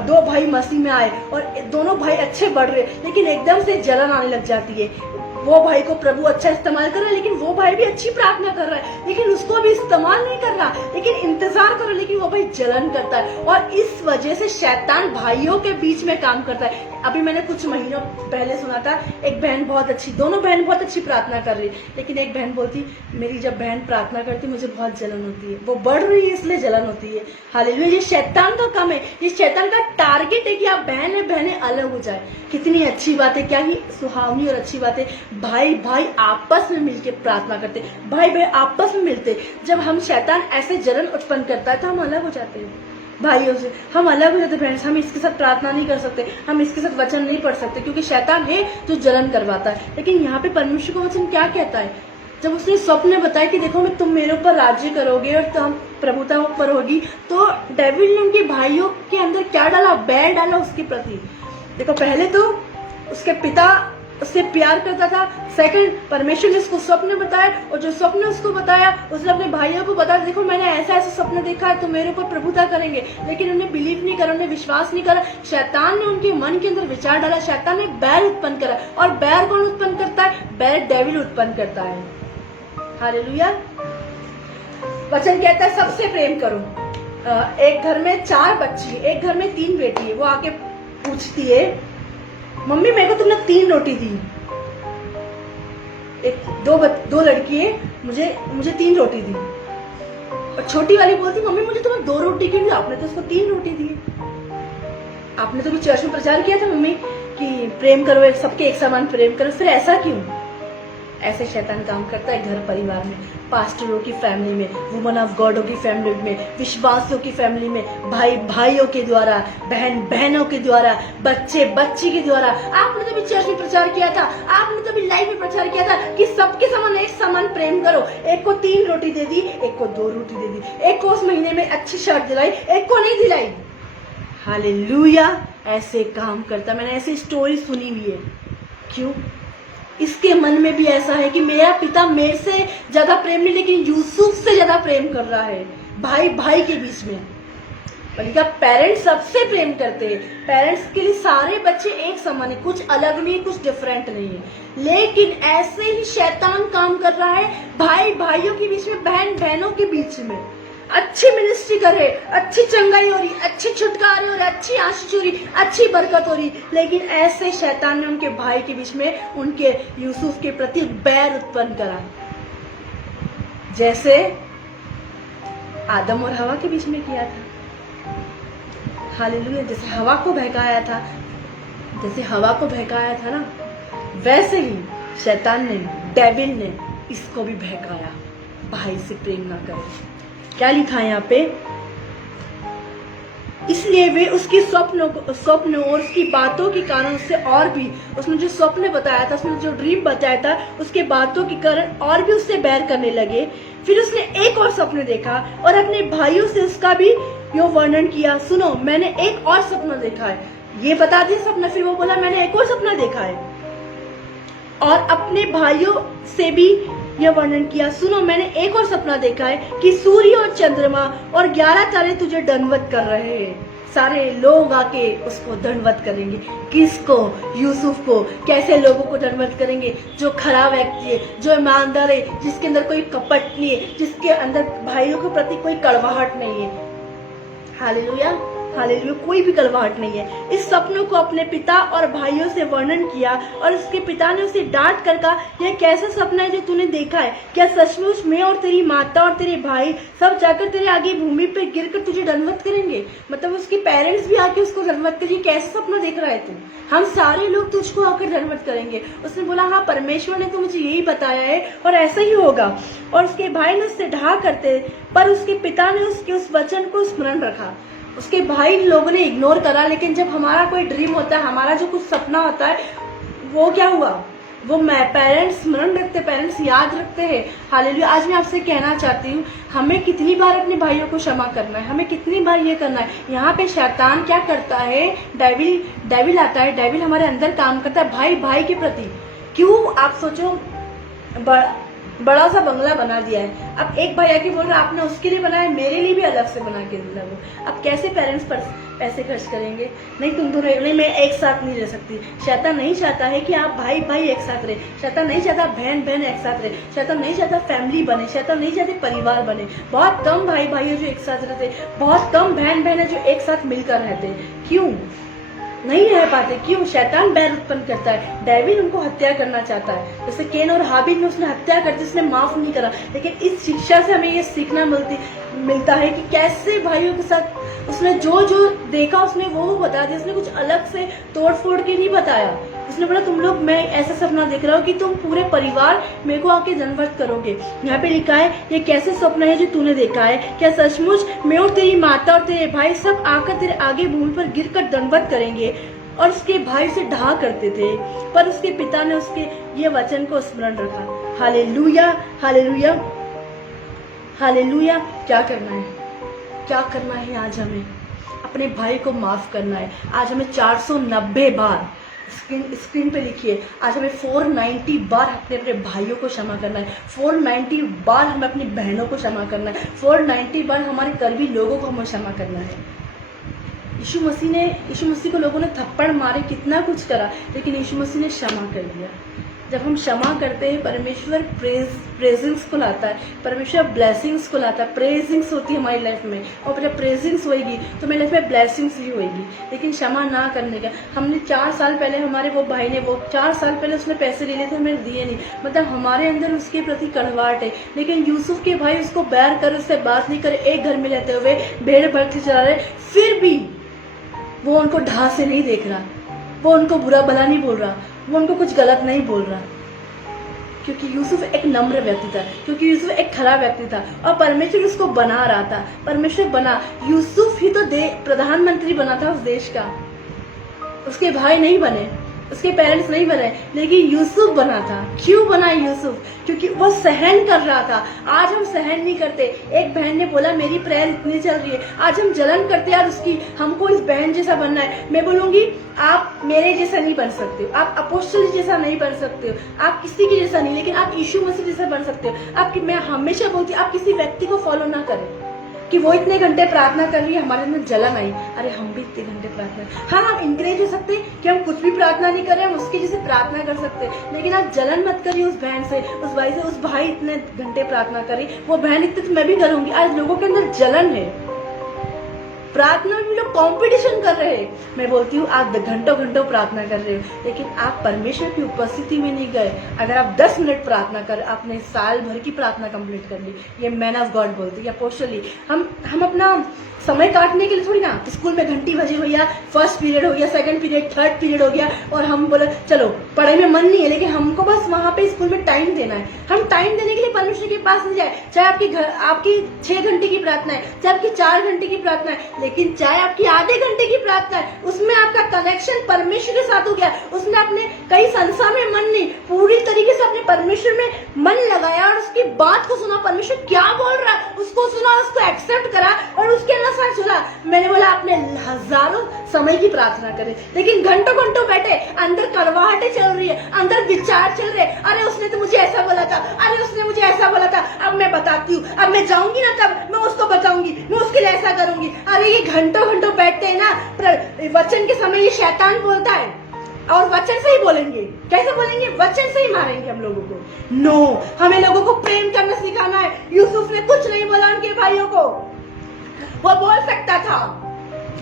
दो भाई मसीह में आए और दोनों भाई अच्छे बढ़ रहे, लेकिन एकदम से जलन आने लग जाती है। वो भाई को प्रभु अच्छा इस्तेमाल कर रहा है, लेकिन वो भाई भी अच्छी प्रार्थना कर रहा है, लेकिन उसको भी इस्तेमाल नहीं कर रहा, लेकिन इंतजार कर रहा है, लेकिन वो भाई जलन करता है। और इस वजह से शैतान भाइयों के बीच में काम करता है। अभी मैंने कुछ महीनों पहले सुना था, एक बहन बहुत अच्छी, दोनों बहन बहुत अच्छी प्रार्थना कर रही, लेकिन एक बहन बोलती, मेरी जब बहन प्रार्थना करती मुझे बहुत जलन होती है, वो बढ़ रही है इसलिए जलन होती है। हालेलुया। ये शैतान का काम है, ये शैतान का टारगेट है कि आप बहनें अलग हो जाए। कितनी अच्छी बात है, क्या ही सुहावनी और अच्छी बात है। भाई भाई आपस में मिलके प्रार्थना करते, भाई भाई आपस में मिलते। जब हम शैतान ऐसे जलन उत्पन्न करता है तो हम अलग हो जाते हैं भाइयों से, हम अलग हो जाते फ्रेंड्स। हम इसके साथ प्रार्थना नहीं कर सकते, हम इसके साथ वचन नहीं पढ़ सकते, क्योंकि शैतान है जो जलन करवाता है। लेकिन यहाँ पे परमेश्वर का वचन क्या कहता है? जब उसने स्वप्न बताया कि देखो मैं तुम मेरे ऊपर राज्य करोगे और तुम प्रभुता ऊपर होगी, तो डेविल ने उनके भाइयों के अंदर क्या डाला? बैर डाला उसके प्रति। देखो पहले तो उसके पिता उससे प्यार करता था, सेकंड परमेश्वर ने उसको स्वप्न बताया, और जो स्वप्न उसको बताया उसने अपने भाइयों को बताया, देखो मैंने ऐसा ऐसा स्वप्न देखा है, तो मेरे ऊपर प्रभुता करेंगे। लेकिन उन्हें बिलीव नहीं करा, उन्हें विश्वास नहीं करा। शैतान ने उनके मन के अंदर विचार डाला, शैतान ने बैर उत्पन्न करा। और बैर कौन उत्पन्न करता है? बैर डेविल उत्पन्न करता है। हालेलुया। वचन कहता है सबसे प्रेम करो। एक घर में 4 बच्ची, एक घर में 3 बेटी है। वो आके पूछती है, मम्मी मेरे को तुमने 3 रोटी दी, दो लड़की है, मुझे 3 रोटी दी। और छोटी वाली बोलती, मम्मी मुझे तुम्हें 2 रोटी क्यों दी, आपने तो उसको 3 रोटी दी। आपने तो चर्च में प्रचार किया था मम्मी कि प्रेम करो, सबके एक समान प्रेम करो, फिर ऐसा क्यों? ऐसे शैतान काम करता है घर परिवार में, पास्टरों की फैमिली में, वुमन ऑफ गॉडों की फैमिली में, विश्वासियों की फैमिली में, भाई भाइयों के द्वारा, बहन बहनों के द्वारा, बच्चे बच्ची के द्वारा। आपने तो भी चर्च में प्रचार किया था, आपने तो भी लाइव में प्रचार किया था कि सबके समान एक समान प्रेम करो। एक को 3 रोटी दे दी, एक को 2 रोटी दे दी, एक को उस महीने में अच्छी शर्ट दिलाई, एक को नहीं दिलाई। हालेलुया, ऐसे काम करता। मैंने ऐसी स्टोरी सुनी हुई है। क्यों? इसके मन में भी ऐसा है कि मेरा पिता मेरे से ज्यादा प्रेम नहीं, लेकिन यूसुफ से ज्यादा प्रेम कर रहा है। भाई भाई के बीच में बल्कि पेरेंट्स सबसे प्रेम करते हैं। पेरेंट्स के लिए सारे बच्चे एक समान है, कुछ अलग नहीं, कुछ डिफरेंट नहीं है। लेकिन ऐसे ही शैतान काम कर रहा है भाई भाइयों के बीच में, बहन बहनों के बीच में। अच्छी मिनिस्ट्री कर रहे, अच्छी चंगाई हो रही, अच्छी छुटकारे हो रही, अच्छी आशीष हो रही, अच्छी बरकत हो रही, लेकिन ऐसे शैतान ने उनके भाई के बीच में, उनके यूसुफ के प्रति बैर उत्पन्न करा, जैसे आदम और हवा के बीच में किया था। हालेलुया, जैसे हवा को बहकाया था, ना, वैसे ही शैतान ने, डेविल ने इसको भी बहकाया, भाई से प्रेम ना करो। क्या लिखा है यहाँ पे? इसलिए वे उसकी स्वप्न और उसकी बातों के कारण उससे और भी, उसने जो स्वप्न बताया था, उसने जो ड्रीम बताया था, उसके बातों के कारण और भी उससे बैर करने लगे। फिर उसने एक और सपने देखा और अपने भाइयों से उसका भी यो वर्णन किया। सुनो, मैंने एक और सपना देखा है, ये बता दिया सपना। फिर वो बोला, मैंने एक और सपना देखा है और अपने भाइयों से भी यह वर्णन किया। सुनो, मैंने एक और सपना देखा है कि सूर्य और चंद्रमा और 11 तारे तुझे दंडवत कर रहे हैं। सारे लोग आके उसको दंडवत करेंगे। किसको? यूसुफ को। कैसे लोगों को दंडवत करेंगे? जो खराब व्यक्ति है, जो ईमानदार है, जिसके अंदर कोई कपट नहीं है, जिसके अंदर भाइयों के प्रति कोई कड़वाहट नहीं है। हालेलुया, हालेलुया, कोई भी कड़वाहट नहीं है। इस सपनों को अपने पिता और भाइयों से वर्णन किया और उसके पिता ने उसे डांट कर कहा, यह कैसा सपना है जो तूने देखा है? क्या सचमुच मैं और तेरी माता और तेरे भाई सब जाकर तेरे आगे भूमि पे गिरकर तुझे दंडवत करेंगे? मतलब उसके पेरेंट्स भी आके उसको दंडवत करेंगे। कैसा सपना देख रहा है तू? हम सारे लोग तुझको आकर दंडवत करेंगे। उसने बोला, हाँ, परमेश्वर ने तो मुझे यही बताया है और ऐसा ही होगा। और उसके भाई ने उससे ढा करते, पर उसके पिता ने उसके उस वचन को स्मरण रखा। उसके भाई लोगों ने इग्नोर करा, लेकिन जब हमारा कोई ड्रीम होता है, हमारा जो कुछ सपना होता है, वो क्या हुआ? वो पेरेंट्स स्मरण रखते, पेरेंट्स याद रखते हैं। हालेलुया, आज मैं आपसे कहना चाहती हूँ, हमें कितनी बार अपने भाइयों को क्षमा करना है, हमें कितनी बार ये करना है। यहाँ पे शैतान क्या करता है? डेविल आता है, डेविल हमारे अंदर काम करता है भाई भाई के प्रति। क्यों? आप सोचो, बड़ा सा बंगला बना दिया है, अब एक भाई आके बोल रहा है आपने उसके लिए बनाया, मेरे लिए भी अलग से बना के दिला वो। अब कैसे पेरेंट्स पैसे खर्च करेंगे? नहीं, तुम तो नहीं, मैं एक साथ नहीं रह सकती। शैतान नहीं चाहता है कि आप भाई भाई एक साथ रहे, शैतान नहीं चाहता बहन बहन एक साथ रहे, शैतान नहीं चाहता फैमिली बने, शैतान नहीं चाहते परिवार बने। बहुत कम भाई भाई है जो एक साथ रहते, बहुत कम बहन बहन है जो एक साथ मिलकर रहते। क्यों नहीं रह पाते? क्यों? शैतान बैर उत्पन्न करता है, डेविल उनको हत्या करना चाहता है। जैसे केन और हाबिल में उसने हत्या कर दी, उसने माफ नहीं करा। लेकिन इस शिक्षा से हमें ये सीखना मिलता है कि कैसे भाइयों के साथ उसने जो जो देखा उसने वो बता दिया। उसने कुछ अलग से तोड़ फोड़ के नहीं बताया। उसने बोला, तुम लोग, मैं ऐसा सपना देख रहा हूँ कि तुम पूरे परिवार मेरे को आके दंडवत करोगे। यहाँ पे लिखा है, ये कैसे सपना है जो तूने देखा है? क्या सचमुच मैं और तेरी माता और तेरे भाई सब आकर तेरे आगे भूमि पर गिरकर दंडवत करेंगे? और उसके भाई से ढा करते थे, पर उसके पिता ने उसके ये वचन को स्मरण रखा। Hallelujah, hallelujah, hallelujah. क्या करना है? क्या करना है? आज हमें अपने भाई को माफ करना है। आज हमें 490 बार, स्क्रीन पे लिखिए, आज हमें 490 बार अपने भाइयों को क्षमा करना है। 490 बार हमें अपनी बहनों को क्षमा करना है। 490 बार हमारे कर्मी लोगों को हमें क्षमा करना है। यीशु मसीह को लोगों ने थप्पड़ मारे, कितना कुछ करा, लेकिन यीशु मसीह ने क्षमा कर दिया। जब हम क्षमा करते हैं परमेश्वर प्रेजेंस को लाता है, परमेश्वर ब्लेसिंग्स को लाता है। प्रेजेंस होती है हमारी लाइफ में, और जब प्रेजेंस होएगी तो मेरी लाइफ में ब्लेसिंग्स ही होएगी। लेकिन क्षमा ना करने का, हमने 4 साल पहले हमारे वो भाई ने, वो 4 साल पहले उसने पैसे ले लिए थे, हमें दिए नहीं, मतलब हमारे अंदर उसके प्रति कड़वाहट है। लेकिन यूसुफ के भाई उसको बैर कर, उससे बात नहीं करे, एक घर में रहते हुए भेड़ बकरी चला रहे, फिर भी वो उनको ढा से नहीं देख रहा, वो उनको बुरा भला नहीं बोल रहा, वो उनको कुछ गलत नहीं बोल रहा, क्योंकि यूसुफ एक नम्र व्यक्ति था, क्योंकि यूसुफ एक खरा व्यक्ति था और परमेश्वर उसको बना रहा था। परमेश्वर बना, यूसुफ ही तो प्रधानमंत्री बना था उस देश का, उसके भाई नहीं बने, उसके पेरेंट्स नहीं बने, लेकिन यूसुफ बना था। क्यों बना यूसुफ? क्योंकि वो सहन कर रहा था। आज हम सहन नहीं करते। एक बहन ने बोला मेरी प्रेयर इतनी चल रही है, आज हम जलन करते यार उसकी, हमको इस बहन जैसा बनना है। मैं बोलूंगी आप मेरे जैसा नहीं बन सकते हो, आप अपोस्टल जैसा नहीं बन सकते हो, आप किसी के जैसा नहीं, लेकिन आप यीशु मसीह जैसा बन सकते हो। आपकी, मैं हमेशा बोलती हूँ, आप किसी व्यक्ति को फॉलो ना करें कि वो इतने घंटे प्रार्थना कर रही है, हमारे अंदर जलन आई, अरे हम भी इतने घंटे प्रार्थना। हाँ, हम इंकरेज हो सकते हैं कि हम कुछ भी प्रार्थना नहीं कर रहे, हम उसकी जैसे प्रार्थना कर सकते हैं, लेकिन आप जलन मत करिए उस बहन से, उस भाई से। उस भाई इतने घंटे प्रार्थना करी, वो बहन इतने, तो मैं भी करूंगी। आज लोगों के अंदर जलन है, प्रार्थना में भी लोग कंपटीशन कर रहे हैं। मैं बोलती हूँ आप घंटों घंटों प्रार्थना कर रहे हो, लेकिन आप परमेश्वर की उपस्थिति में नहीं गए। अगर आप 10 मिनट प्रार्थना कर, आपने साल भर की प्रार्थना कंप्लीट कर ली। ये मैन ऑफ गॉड बोलते हैं, अपोस्टली। हम अपना समय काटने के लिए थोड़ी ना, स्कूल में घंटी बजी हो गया, फर्स्ट पीरियड हो गया, सेकंड पीरियड, थर्ड पीरियड हो गया, और हम बोले चलो पढ़ाई में मन नहीं है, लेकिन हमको बस वहां पे स्कूल में टाइम देना है। हम टाइम देने के लिए परमेश्वर के पास नहीं जाए, चाहे आपकी 6 घंटे की प्रार्थना है, चाहे आपकी 4 घंटे की प्रार्थना है, लेकिन चाहे आपकी आधे घंटे की प्रार्थना है, उसमें आपका कनेक्शन परमेश्वर के साथ हो गया, उसमें आपने कई संसार में मन नहीं, पूरी तरीके से अपने परमेश्वर में मन लगाया और उसकी बात को सुना, परमेश्वर क्या बोल रहा है उसको सुना, उसको एक्सेप्ट करा और उसके अनुसार चला। मैंने बोला आपने हजारों समय की प्रार्थना करे, लेकिन घंटों घंटों बैठे, अंदर कड़वाहटें चल रही है, अंदर विचार चल रहे, अरे उसने तो मुझे ऐसा बोला था, अरे उसने मुझे ऐसा बोला था, अब मैं बताती हूँ, अब मैं जाऊंगी ना तब मैं उसको बताऊंगी, मैं उसके लिए ऐसा करूंगी। अरे ये घंटों घंटों बैठते हैं ना, वचन के समय ये शैतान बोलता है, और वचन से ही बोलेंगे। कैसे बोलेंगे? वचन से ही मारेंगे हम लोगों को। नो, हमें लोगों को प्रेम करना सिखाना है। यूसुफ ने कुछ नहीं बोला उनके भाइयों को, वो बोल सकता था,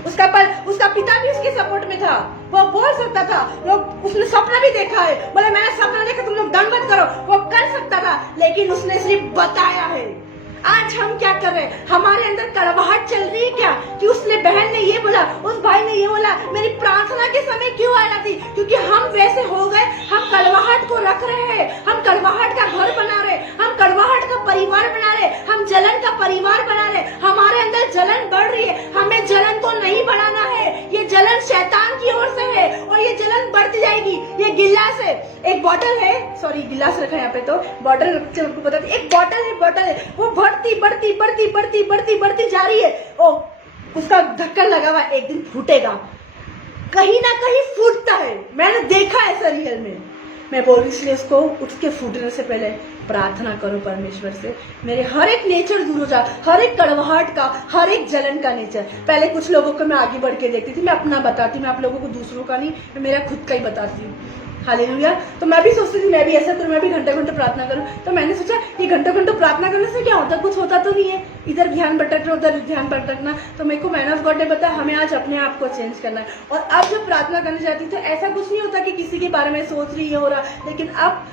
उसका पिता भी उसके सपोर्ट में था, वो बोल सकता था, लोग उसने सपना भी देखा है, बोले मैंने सपना देखा, तुम लोग दंड करो, वो कर सकता था, लेकिन उसने सिर्फ बताया है। आज हम क्या कर रहे हैं? हमारे अंदर कड़वाहट चल रही है क्या कि उसने, बहन ने ये बोला, उस भाई ने ये बोला, मेरी प्रार्थना के समय क्यों आ जाती? क्योंकि हम वैसे हो गए, हम कड़वाहट को रख रहे हैं, हम कड़वाहट का घर बना रहे, हम कड़वाहट का परिवार बना रहे, हम जलन का परिवार बना रहे, हमारे अंदर जलन बढ़ रही है। हमें जलन को नहीं बढ़ाना है, ये जलन शैतान की ओर से है और ये जलन बढ़ती जाएगी। ये गिलास है, एक बॉटल है, सॉरी गिलास रखा है यहाँ पे, तो बॉटल आपको पता है, एक बॉटल है, वो बढ़ती जा रही है। ओ, उसका ढक्कन लगा हुआ, एक दिन फूटेगा, कहीं ना कहीं फूटता है, मैंने देखा है ऐसा रियल में। मैं बोल रही, इसलिए उसको उठ के फूटने से पहले प्रार्थना करो परमेश्वर से, मेरे हर एक नेचर दूर हो जा, हर एक कड़वाहट का, हर एक जलन का नेचर। पहले कुछ लोगों को मैं आगे बढ़ के देखती थी, मैं अपना बताती, मैं आप लोगों को दूसरों का नहीं, मैं मेरा खुद का ही बताती हूँ। हालेलुया। तो मैं भी सोचती थी मैं भी ऐसा करूँ, मैं भी घंटे घंटे प्रार्थना करूँ। तो मैंने सोचा ये घंटे घंटे प्रार्थना करने से क्या होता, कुछ होता तो नहीं है, इधर ध्यान भटकना उधर ध्यान भटकना। तो मेरे को मैन ऑफ गॉड ने बताया हमें आज अपने आप को चेंज करना है। और अब जब प्रार्थना करने जाती तो ऐसा कुछ नहीं होता कि किसी के बारे में सोच रही है हो रहा, लेकिन अब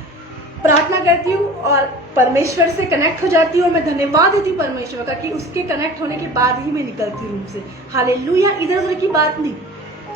प्रार्थना करती हूँ और परमेश्वर से कनेक्ट हो जाती हूँ। मैं धन्यवाद देती हूँ परमेश्वर का कि उसके कनेक्ट होने के बाद ही मैं निकलती हूँ रूम से। हालेलुया। इधर उधर की बात नहीं,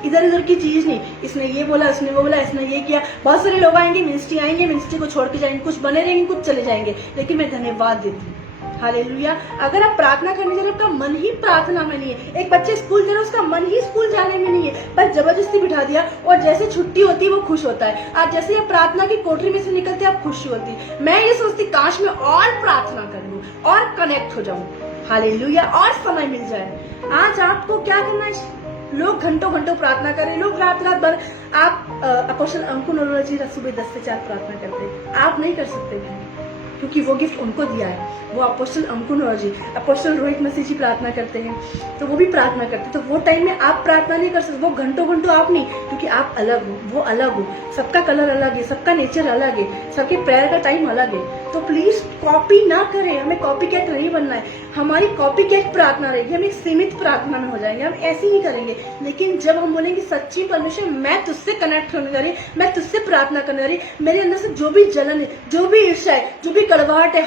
इधर उधर की चीज नहीं, इसने ये बोला, इसने वो बोला, इसने ये किया। बहुत सारे लोग आएंगे, मिनिस्ट्री आएंगे, मिनिस्ट्री को छोड़ के जाएंगे, कुछ बने रहेंगे, कुछ चले जाएंगे, लेकिन मैं धन्यवाद देती हूँ। हालेलुया। अगर आप प्रार्थना करने जा रहे हो, आपका मन ही प्रार्थना में नहीं है। एक बच्चे स्कूल जा रहे, उसका मन ही स्कूल जाने में नहीं है, पर जबरदस्ती बिठा दिया और जैसे छुट्टी होती है वो खुश होता है। आज जैसे ये प्रार्थना की कोठरी में से निकलते आप खुशी होती। मैं ये सोचती काश मैं और प्रार्थना कर लूं और कनेक्ट हो जाऊं। हालेलुया। और समय मिल जाए। आज आपको क्या करना है? लोग घंटों घंटों प्रार्थना करें, लोग रात रात भर। आप अपोस्टल अंकुर नरोला जी सुबह 10 से 4 प्रार्थना करते हैं, आप नहीं कर सकते। क्योंकि वो गिफ्ट उनको दिया है। वो अपोस्टल अंकुर जी, अपोस्टल रोहित मसीह जी प्रार्थना करते हैं, तो वो भी प्रार्थना करते हैं। तो वो टाइम में आप प्रार्थना नहीं कर सकते, वो घंटों घंटों आप नहीं, क्योंकि आप अलग हो, वो अलग हो, सबका कलर अलग है, सबका नेचर अलग है, सबके प्रेयर का टाइम अलग है। तो प्लीज कॉपी ना करें, हमें कॉपी कैट नहीं बनना है। हमारी कॉपी कैट प्रार्थना रहेगी, हम एक सीमित प्रार्थना में हो जाएंगे, हम ऐसे नहीं करेंगे। लेकिन जब हम बोलेंगे सच्ची परमेश्वर मैं तुझसे कनेक्ट होने जा रही, मैं तुझसे प्रार्थना करने जा रही, मेरे अंदर से जो भी जलन है, जो भी ईर्ष्या है, जो भी कड़वाहट है,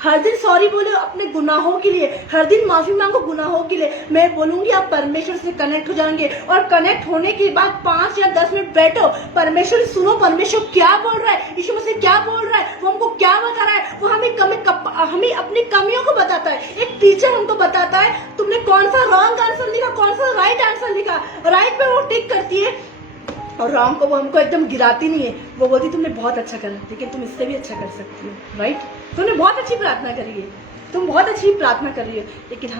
हर दिन सॉरी बोले अपने गुनाहों के लिए, हर दिन माफी मांगो गुनाहों के लिए। मैं बोलूंगी आप परमेश्वर से कनेक्ट हो जाएंगे, और कनेक्ट होने के बाद 5 या 10 मिनट बैठो, परमेश्वर सुनो, परमेश्वर क्या बोल रहा है, यीशु मसीह क्या बोल रहा है, वो हमको क्या बता रहा है, वो हमें अपनी कमियों को बताता है। एक टीचर हमको बताता है तुमने कौन सा रॉन्ग आंसर लिखा, कौन सा राइट आंसर लिखा, राइट पे वो टिक करती है और रॉन्ग को वो हमको एकदम गिराती नहीं है, वो बोलती तुमने बहुत अच्छा करा, लेकिन तुम इससे भी अच्छा कर सकती हो, राइट, तुमने बहुत अच्छी प्रार्थना करी है, तुम बहुत अच्छी प्रार्थना कर रही हो, लेकिन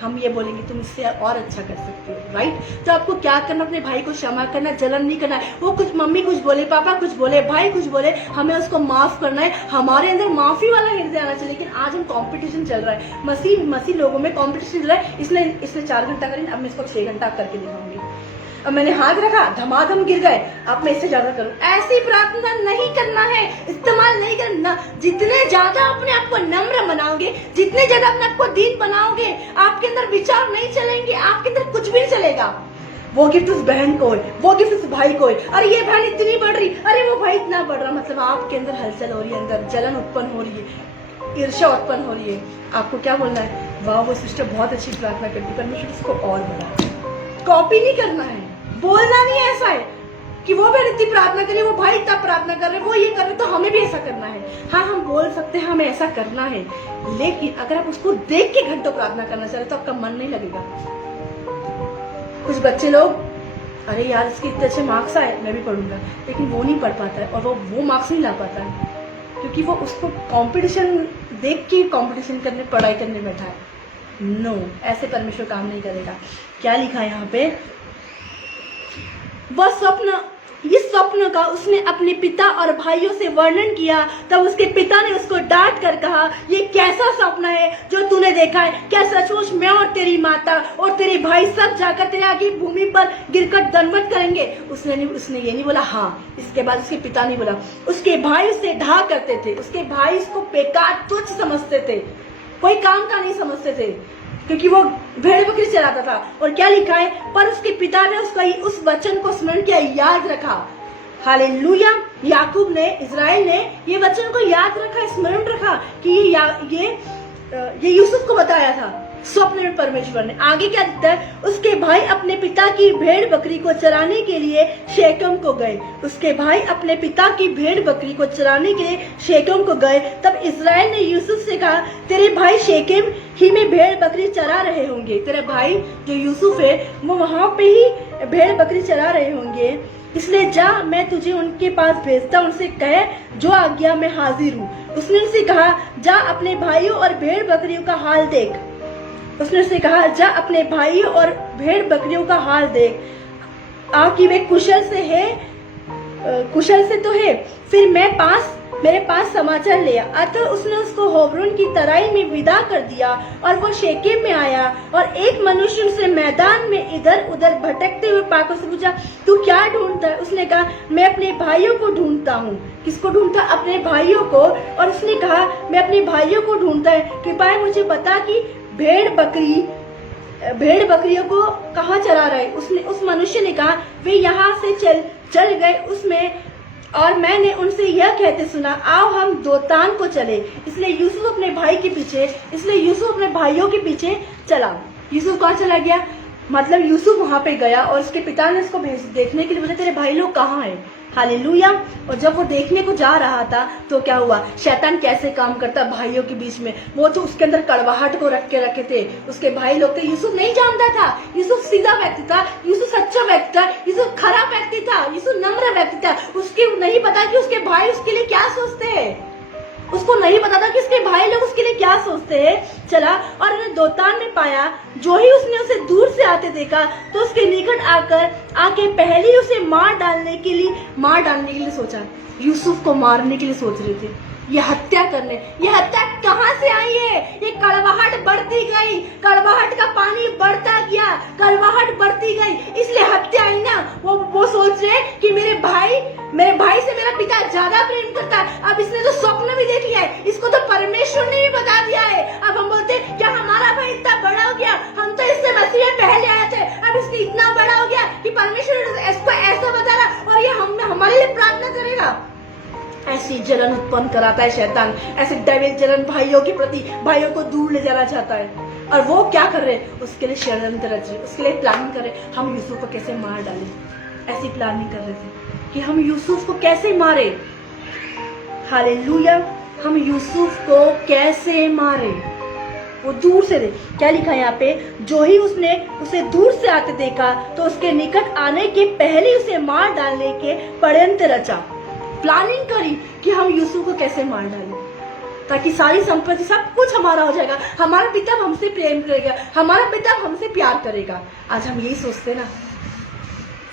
हम ये बोलेंगे तुम इससे और अच्छा कर सकते हो, राइट। तो आपको क्या करना, अपने भाई को क्षमा करना, जलन नहीं करना है। वो कुछ मम्मी कुछ बोले, पापा कुछ बोले, भाई कुछ बोले, हमें उसको माफ करना है। हमारे अंदर माफी वाला हृदय आना चाहिए। लेकिन आज हम कंपटीशन चल रहा है, मसीह लोगों में कंपटीशन चल रहा है, इसलिए 4 घंटा करें, अब मैं इसको 6 घंटा करके दिखाऊंगी। अब मैंने हाथ रखा, धमाधम गिर गए, अब मैं इससे ज्यादा करूं। ऐसी प्रार्थना नहीं करना है, इस्तेमाल नहीं करना। जितने ज्यादा अपने आप को नम्र बनाओगे, जितने ज्यादा अपने आप को दीन बनाओगे, आपके अंदर विचार नहीं चलेंगे, आपके अंदर कुछ भी नहीं चलेगा। वो गिफ्ट उस बहन को है, वो गिफ्ट उस भाई को है, अरे ये बहन इतनी बढ़ रही, अरे वो भाई इतना बढ़ रहा, मतलब आपके अंदर हलचल हो रही है, अंदर जलन उत्पन्न हो रही है, ईर्ष्या उत्पन्न हो रही है। आपको क्या बोलना है, वाह वो सिस्टर बहुत अच्छी प्रार्थना करती, परमेश्वर इसको और बढ़ा। कॉपी नहीं करना है, बोलना नहीं है ऐसा है कि वो भी इतनी प्रार्थना करिए, वो भाई इतना प्रार्थना कर रहे, वो ये कर रहे, तो हमें भी ऐसा करना है। हाँ, हम बोल सकते हैं हमें ऐसा करना है, लेकिन अगर आप उसको देख के घंटों प्रार्थना करना चाह रहे तो आपका मन नहीं लगेगा। कुछ बच्चे लोग, अरे यार इसके इतने अच्छे मार्क्स आए, मैं भी पढ़ूंगा, लेकिन वो नहीं पढ़ पाता है, और वो मार्क्स नहीं ला पाता है, क्योंकि वो उसको कंपटीशन देख के कंपटीशन करने, पढ़ाई करने बैठा है। नो, ऐसे परमेश्वर काम नहीं करेगा। क्या लिखा है यहाँ पे, इस स्वप्न का उसने अपने पिता और भाइयों से वर्णन किया। तब उसके पिता ने उसको डांट कर कहा, ये कैसा स्वप्न है जो तूने देखा है? क्या सचमुच मैं और तेरी माता और तेरे भाई सब जाकर तेरे आगे भूमि पर गिरकर दंडवत करेंगे? उसने ये नहीं बोला हाँ। इसके बाद उसके पिता ने बोला, उसके भाई उससे ढा करते थे, उसके भाई उसको बेकार तुच्छ समझते थे, कोई काम का नहीं समझते थे, क्योंकि वो भेड़ बकरी चलाता था। और क्या लिखा है, पर उसके पिता ने उस वचन को स्मरण किया, याद रखा। हालेलुया। याकूब ने, इजराइल ने ये वचन को याद रखा, स्मरण रखा कि ये यूसुफ को बताया था स्वप्न में परमेश्वर ने। आगे क्या दिखता है, उसके भाई अपने पिता की भेड़ बकरी को चराने के लिए शेकम को गए। उसके भाई अपने पिता की भेड़ बकरी को चराने के लिए शेकम को गए। तब इजराइल ने यूसुफ से कहा, तेरे भाई शेकम ही में भेड़ बकरी चरा रहे होंगे। तेरे भाई जो यूसुफ है वो वहां पे ही भेड़ बकरी चरा रहे होंगे, इसलिए जा, मैं तुझे उनके पास भेजता, उनसे कहे जो आज्ञा मैं हाजिर हूँ। उसने उनसे कहा, जा अपने भाइयों और भेड़ बकरियों का हाल देख। उसने उससे कहा, जा अपने भाइयों और भेड़ बकरियों का हाल देख, कि वे कुशल से तो है, फिर मेरे पास समाचार ले आ। अतः उसने उसको होबरून की तराई में विदा कर दिया और वो शेकेम में आया। और एक मनुष्य उसे मैदान में इधर उधर भटकते हुए पाकर से पूछा, तू क्या ढूंढता है? उसने कहा, मैं अपने भाइयों को ढूंढता हूँ। किसको ढूंढता? अपने भाइयों को। और उसने कहा, मैं अपने भाइयों को ढूंढता है, कृपया मुझे बता कि भेड़ बकरियों को कहाँ चरा रहे? उस मनुष्य ने कहा, वे यहाँ से चल गए उसमें, और मैंने उनसे यह कहते सुना, आओ हम दोतान को चले। इसलिए यूसुफ अपने भाइयों के पीछे चला। यूसुफ कहाँ चला गया? मतलब यूसुफ वहां पे गया और उसके पिता ने उसको देखने के लिए बोला, तेरे भाई लोग कहाँ हैं? हालेलुया। और जब वो देखने को जा रहा था तो क्या हुआ, शैतान कैसे काम करता भाइयों के बीच में, वो तो उसके अंदर कड़वाहट को रखे थे उसके भाई लोग थे। यूसुफ नहीं जानता था, यूसुफ सीधा व्यक्ति था, यूसुफ सच्चा व्यक्ति था, यूसुफ खरा व्यक्ति था, यूसुफ नम्र व्यक्ति था। उसके नहीं पता कि उसके भाई उसके लिए क्या सोचते हैं। उसको नहीं पता था कि उसके भाई लोग उसके लिए क्या सोचते हैं। चला और उन्हें दोतान में पाया। जो ही उसने उसे दूर से आते देखा तो उसके निकट आके पहले ही उसे मार डालने के लिए सोचा। यूसुफ को मारने के लिए सोच रहे थे, ये हत्या करने। ये हत्या कहाँ से आई है? ये कड़वाहट बढ़ती गई, कड़वाहट का पानी बढ़ता गया, कड़वाहट बढ़ती गई, इसलिए हत्या आई ना। वो सोच रहे कि मेरे भाई से मेरा पिता ज्यादा प्रेम करता है। अब इसने तो स्वप्न भी देख लिया है, इसको तो परमेश्वर ने भी बता दिया है। अब हम बोलते क्या हमारा भाई इतना बड़ा हो गया, हम तो इससे मसीह में पहले आए थे, अब इसके इतना बड़ा हो गया कि परमेश्वर इसको ऐसा बता रहा और ये हमारे लिए प्रार्थना करेगा। ऐसी जलन उत्पन्न कराता है शैतान, ऐसे डेविल जलन भाइयों के प्रति, भाइयों को दूर ले जाना चाहता है। और वो क्या कर रहे, उसके लिए षड्यंत्र रच रहे, उसके लिए प्लानिंग कर रहे, हम यूसुफ को कैसे मार डालें। ऐसी प्लानिंग कर रहे थे कि हम यूसुफ को कैसे मारे। हालेलुया, हम यूसुफ को कैसे मारे। वो दूर से देख, क्या लिखा है यहाँ पे, जो ही उसने उसे दूर से आते देखा तो उसके निकट आने के पहले उसे मार डालने के षड्यंत्र रचा। प्लानिंग करी कि हम यूसुफ को कैसे मार डालें, ताकि सारी संपत्ति सब कुछ हमारा हो जाएगा, हमारा पिता हमसे प्रेम करेगा, हमारा पिता हमसे प्यार करेगा। आज हम यही सोचते ना,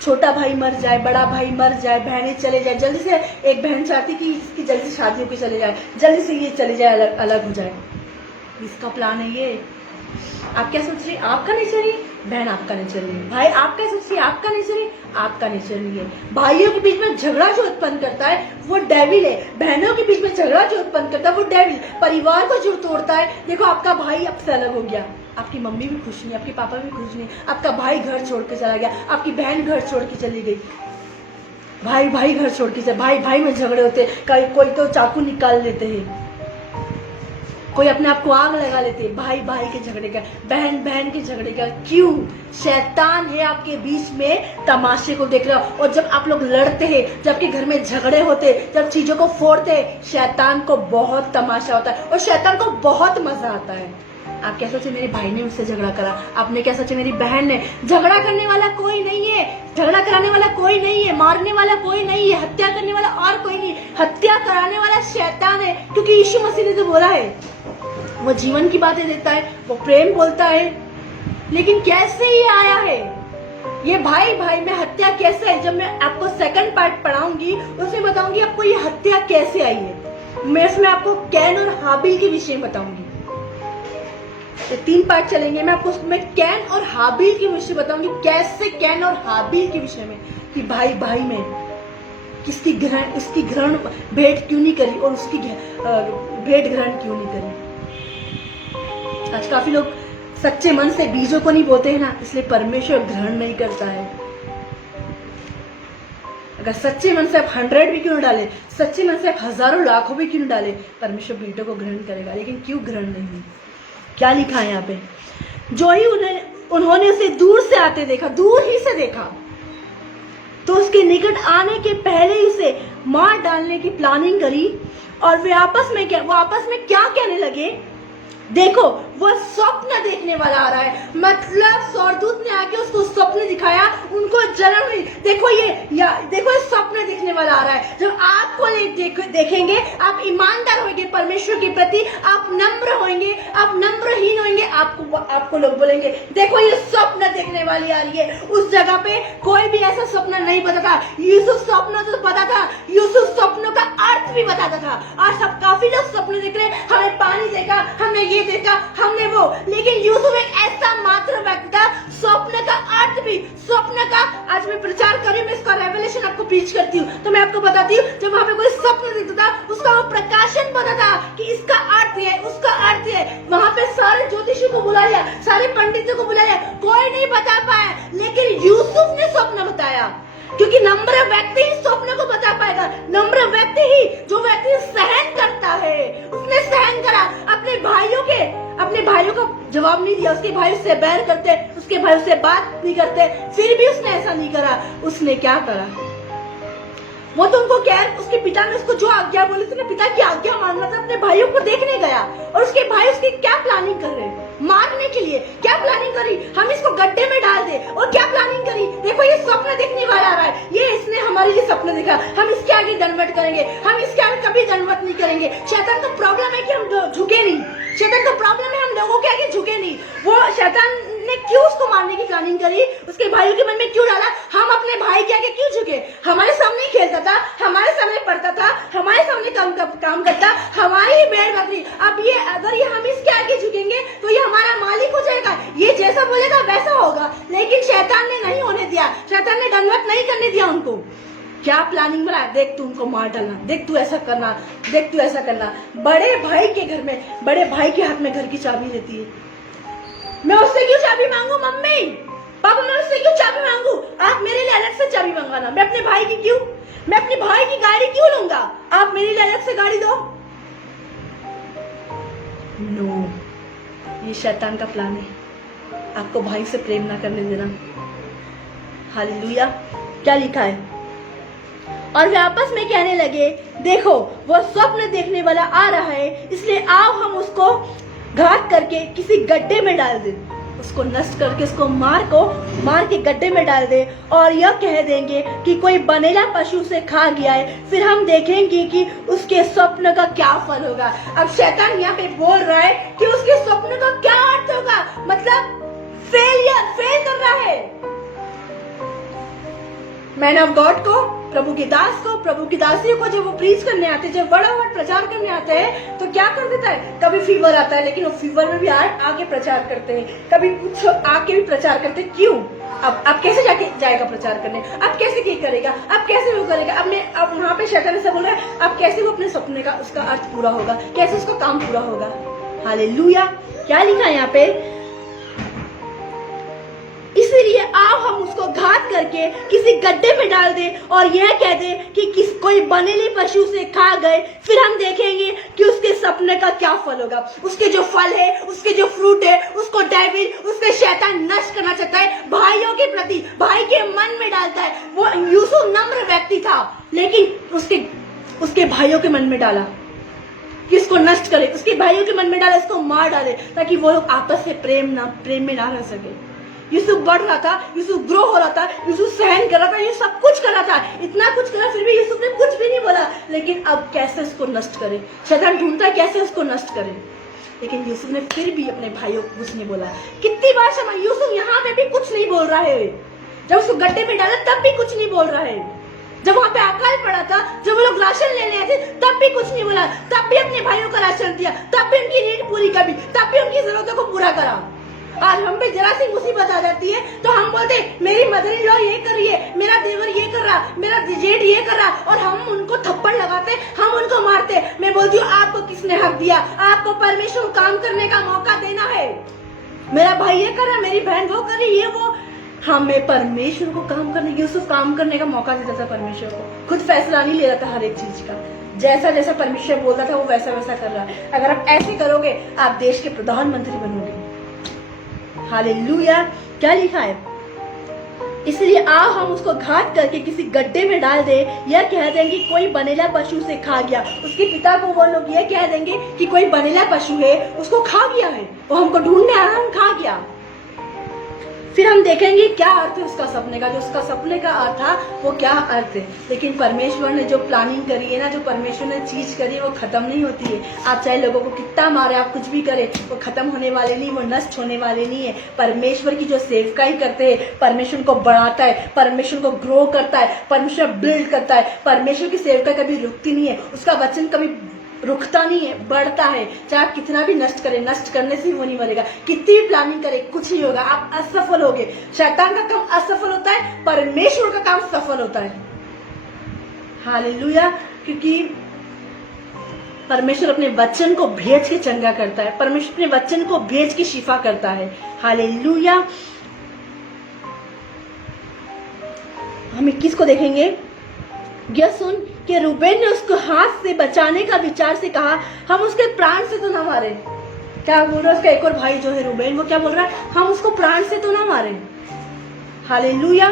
छोटा भाई मर जाए, बड़ा भाई मर जाए, बहनें चले जाए, जल्दी से एक बहन चाहती कि इसकी जल्दी से शादी होकर चले जाए, जल्दी से ये चले जाए, अलग हो जाए। इसका प्लान है ये। आप क्या सोच रही, आपका नेचर है, बहन आपका नेचर नहीं है, भाई आप क्या सोच रही, आपका नेचर है, आपका नेचर नहीं है। भाइयों के बीच में झगड़ा जो उत्पन्न करता है वो डेविल है, बहनों के बीच में झगड़ा जो उत्पन्न करता है वो डेविल, परिवार को जो तोड़ता है। देखो आपका भाई आपसे अलग हो गया, आपकी मम्मी भी खुश नहीं, आपके पापा भी खुश नहीं, आपका भाई घर छोड़ के चला गया, आपकी बहन घर छोड़ के चली गई, भाई घर छोड़ के, भाई में झगड़े होते, कोई तो चाकू निकाल लेते हैं, कोई अपने आप को आग लगा लेते हैं, भाई के झगड़े का, बहन के झगड़े का। क्यों? शैतान है आपके बीच में, तमाशे को देख रहा हो। और जब आप लोग लड़ते हैं, जब के घर में झगड़े होते, जब चीजों को फोड़ते हैं, शैतान को बहुत तमाशा होता है और शैतान को बहुत मजा आता है। आप क्या सोचे, मेरे भाई ने मुझसे झगड़ा करा, आपने क्या सोचे, मेरी बहन ने। झगड़ा करने वाला कोई नहीं है, झगड़ा कराने वाला कोई नहीं है, मारने वाला कोई नहीं है, हत्या करने वाला और कोई नहीं, हत्या कराने वाला शैतान है। क्योंकि यीशु मसीह ने तो बोला है, वो जीवन की बातें देता है, वो प्रेम बोलता है। लेकिन कैसे ये आया है ये भाई में हत्या कैसे है? जब मैं आपको सेकंड पार्ट पढ़ाऊंगी उसमें बताऊंगी आपको ये हत्या कैसे आई है। मैं इसमें आपको कैन और हाबिल के विषय में बताऊंगी। तो 3 पार्ट चलेंगे, मैं आपको उसमें कैन और हाबिल के विषय बताऊंगी, कैसे कैन और हाबिल के विषय में, कि भाई में उसकी ग्रहण भेंट क्यों नहीं करी और उसकी भेंट ग्रहण क्यों नहीं करी। आज काफी लोग सच्चे मन से बीजों को नहीं बोते हैं ना, इसलिए परमेश्वर ग्रहण नहीं करता है। अगर सच्चे मन से आप 100 भी क्यों डाले, सच्चे मन से आप हजारों लाखों भी क्यों डाले, परमेश्वर बेटों को ग्रहण करेगा। लेकिन क्यों ग्रहण नहीं? क्या लिखा है यहाँ पे, जो ही उन्होंने उसे दूर से आते देखा, दूर ही से देखा, तो उसके निकट आने के पहले ही उसे मार डालने की प्लानिंग करी। और वे आपस में क्या कहने लगे, देखो वो स्वप्न देखने वाला आ रहा है। मतलब स्वर्गदूत ने आके उसको स्वप्न दिखाया, उनको जलन हुई, देखो ये स्वप्न देखने वाला आ रहा है। जब आपको देखेंगे, आप ईमानदार होंगे परमेश्वर के प्रति, आप नम्र होंगे, आप नम्रहीन होंगे, आपको लोग बोलेंगे देखो ये स्वप्न देखने वाली आ रही है। उस जगह पे कोई भी ऐसा स्वप्न नहीं पता था, यूसुफ स्वप्न तो पता था, यूसुफ स्वप्नों का अर्थ भी बताता था। आज सब काफी लोग स्वप्न देख रहे हैं, हमने पानी देखा, हमने ये देखा, हमने वो, लेकिन यूसुफ एक ऐसा मात्र व्यक्ति था, स्वप्न का अर्थ भी, स्वप्न का, आज मैं प्रचार कर रही हूँ, मैं इसका रेवलेशन आपको प्रीच करती हूँ, तो मैं आपको बताती हूँ, जब वहां पे कोई स्वप्न देखता था, उसका वो प्रकाशन पता था कि इसका अर्थ है, उसका अर्थ है। वहां पे सारे ज्योतिषियों को बुला लिया, सारे पंडितों को बुला लिया, कोई नहीं बता पाया, लेकिन यूसुफ ने स्वप्न बताया। क्योंकि नम्र व्यक्ति ही स्वप्न को बता पाएगा, नम्र व्यक्ति ही, जो व्यक्ति सहन करता है, उसने सहन करा। अपने भाइयों को जवाब नहीं दिया, उसके भाई उससे बैर करते, उसके भाई उससे बात नहीं करते, फिर भी उसने ऐसा नहीं करा। उसने क्या करा, वो तो उनको क्या, उसके पिता ने उसको जो आज्ञा बोली थी, पिता की आज्ञा मानना था, अपने भाइयों को देखने गया, और उसके भाई उसकी क्या प्लानिंग कर रहे हैं, मारने के लिए। क्या प्लानिंग करी, हम इसको गड्ढे में डाल दे। और क्या प्लानिंग करी, देखो ये स्वप्न देखने वाला आ रहा है, ये इसने हमारे लिए सपना देखा, हम इसके आगे दंडवत करेंगे, हम इसके आगे कभी दंडवत नहीं करेंगे। शैतान का प्रॉब्लम है कि हम झुके नहीं, शैतान का प्रॉब्लम है हम लोगों के आगे झुके नहीं। वो शैतान ने क्यों उसको मारने की प्लानिंग करी, उसके भाइयों के मन में क्यों डाला, हम अपने भाई के आगे क्यों झुके। हमारे सामने खेलता था, हमारे सामने पढ़ता था, हमारे सामने काम करता, हमारी ही भेड़ बकरी। अब ये अगर ये हम इसके आगे झुकेंगे तो ये हमारा मालिक हो जाएगा, ये जैसा बोलेगा वैसा होगा। लेकिन शैतान ने नहीं होने दिया, शैतान ने दंडवत नहीं करने दिया उनको। क्या प्लानिंग बनाया, देख तू उनको मार डालना, देख तू ऐसा करना, देख तू ऐसा करना। बड़े भाई के घर में, बड़े भाई के हाथ में घर की चाबी रहती है। मैं उससे क्यों चाबी मांगू, मम्मी पापा मैं उससे क्यों चाबी मांगू, आप मेरे लिए अलग से चाबी मंगवाना। मैं अपने भाई की क्यों, मैं अपने भाई की गाड़ी क्यों लूंगा, आप मेरे लिए अलग से गाड़ी दो। नो, ये शैतान का प्लान है, आपको भाई से प्रेम ना करने देना। हालेलुया। क्या लिखा है, और वे आपस में कहने लगे, देखो वो स्वप्न देखने वाला आ रहा है, इसलिए आओ हम उसको घात करके किसी गड्ढे में डाल दे, उसको नष्ट करके उसको मार के गड्ढे में डाल दे, और यह कह देंगे कि कोई बनेला पशु से खा गया है, फिर हम देखेंगे कि उसके स्वप्न का क्या फल होगा। अब शैतान यहाँ पे बोल रहा है कि उसके स्वप्न का क्या अर्थ होगा, मतलब फेल कर रहा है। मैन ऑफ गॉड को, प्रभु की दास को, प्रभु की दासियों को जब वो प्रीच करने आते हैं, जब बड़ा प्रचार करने आते हैं, तो क्या कर देता है, कभी फीवर आता है, लेकिन वो फीवर में भी आके प्रचार करते हैं, कभी कुछ आके भी प्रचार करते हैं। क्यों, अब कैसे जाएगा प्रचार करने, अब कैसे करेगा, अब कैसे वो करेगा। अब वहां पे शैतान ऐसा बोल रहा है, अब कैसे वो अपने सपने का उसका अर्थ पूरा होगा, कैसे उसका काम पूरा होगा। हालेलुया। क्या लिखा है यहाँ पे, इसलिए आओ हम उसको घात करके किसी गड्ढे में डाल दे, और यह कह दे कि कोई बनेले पशु से खा गए, फिर हम देखेंगे कि उसके सपने का क्या फल होगा। उसके जो फल है, उसके जो फ्रूट है, उसको डेविल, उसके शैतान नष्ट करना चाहता है, भाइयों के प्रति, भाई के मन में डालता है। वो यूसुफ नम्र व्यक्ति था, लेकिन उसके भाइयों के मन में डाला कि इसको नष्ट करे, उसके भाइयों के मन में डाला इसको मार डाले, ताकि वो लोग आपस में प्रेम में ना रह सके। यूसुफ बढ़ रहा था, यूसुफ ग्रो हो रहा था, यूसुफ सहन कर रहा था, ये सब कुछ कर रहा था, इतना कुछ करा, फिर भी यूसुफ ने कुछ भी नहीं बोला। लेकिन अब कैसे उसको नष्ट करे, शैतान ढूंढता है कैसे उसको नष्ट करे, लेकिन यूसुफ ने फिर भी अपने भाइयों को कुछ नहीं बोला। कितनी बार समझ, यूसुफ यहाँ पे भी कुछ नहीं बोल रहा है, जब उसको गड्ढे में डाला तब भी कुछ नहीं बोल रहा है, जब वहां पे अकाल पड़ा था, जब वो लोग राशन लेने आए थे तब भी कुछ नहीं बोला, तब भी अपने भाइयों का राशन दिया, तब भी उनकी नीड पूरी करी, तब भी उनकी जरूरतों को पूरा करा। आज हम पे जरा सी मुसीबत आ जाती है तो हम बोलते मेरी मदर इन लॉ ये कर रही है, मेरा देवर ये कर रहा, मेरा जेठ ये कर रहा, और हम उनको थप्पड़ लगाते, हम उनको मारते। मैं बोलती हूँ आपको किसने हक दिया, आपको परमेश्वर को काम करने का मौका देना है। मेरा भाई ये कर रहा, मेरी बहन वो कर रही, ये वो, हमें परमेश्वर को काम करने, यूसुफ काम करने का मौका देता था परमेश्वर को, खुद फैसला नहीं ले रहा था हर एक चीज का, जैसा जैसा परमेश्वर बोलता था वो वैसा वैसा कर रहा है। अगर आप ऐसे करोगे आप देश के प्रधानमंत्री बनोगे। हालेलुया। क्या लिखा है, इसलिए आओ हम उसको घात करके किसी गड्ढे में डाल दे, यह कह देंगे कोई बनेला पशु से खा गया। उसके पिता को वो लोग यह कह देंगे कि कोई बनेला पशु है उसको खा गया है, वो हमको ढूंढने आ रहा है, हम खा गया। फिर हम देखेंगे क्या अर्थ है उसका सपने का, जो उसका सपने का अर्थ था वो क्या अर्थ है। लेकिन परमेश्वर ने जो प्लानिंग करी है ना, जो परमेश्वर ने चीज करी है वो खत्म नहीं होती है। आप चाहे लोगों को कितना मारे, आप कुछ भी करें, वो खत्म होने वाले नहीं, वो नष्ट होने वाले नहीं है। परमेश्वर की जो सेवकाई करते हैं, परमेश्वर को बढ़ाता है, परमेश्वर को ग्रो करता है, परमेश्वर बिल्ड करता है। परमेश्वर की सेवकाई कभी रुकती नहीं है, उसका वचन कभी रुकता नहीं है, बढ़ता है। चाहे आप कितना भी नष्ट करें, नष्ट करने से वो नहीं मरेगा, कितनी भी प्लानिंग करें कुछ नहीं होगा, आप असफल होगे। शैतान का काम असफल होता है, परमेश्वर का काम सफल होता है। हालेलुया। क्योंकि परमेश्वर अपने वचन को भेज के चंगा करता है, परमेश्वर अपने वचन को भेज के शिफा करता है। हालेलुया। हम 21 को देखेंगे। यह सुन कि रूबेन ने उसको हाथ से बचाने का विचार से कहा, हम उसके प्राण से तो ना मारे। क्या बोल रहा है उसका एक और भाई जो है रूबेन, वो क्या बोल रहा है, हम उसको प्राण से तो ना मारे। हालेलुया।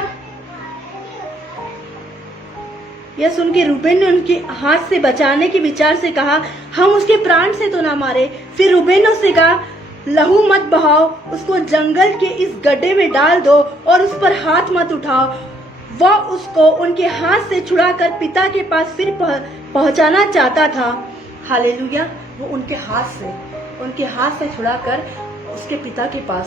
यह सुन के रूबेन ने उनके हाथ से बचाने के विचार से कहा, हम उसके प्राण से तो ना मारे। फिर रूबेन ने उससे कहा, लहू मत बहाओ, उसको जंगल के इस गड्ढे में डाल दो और उस पर हाथ मत उठाओ। वह उसको उनके हाथ से छुड़ाकर पिता के पास फिर पहुंचाना चाहता था। हालेलुया। वो उनके हाथ से छुड़ाकर उसके पिता के पास।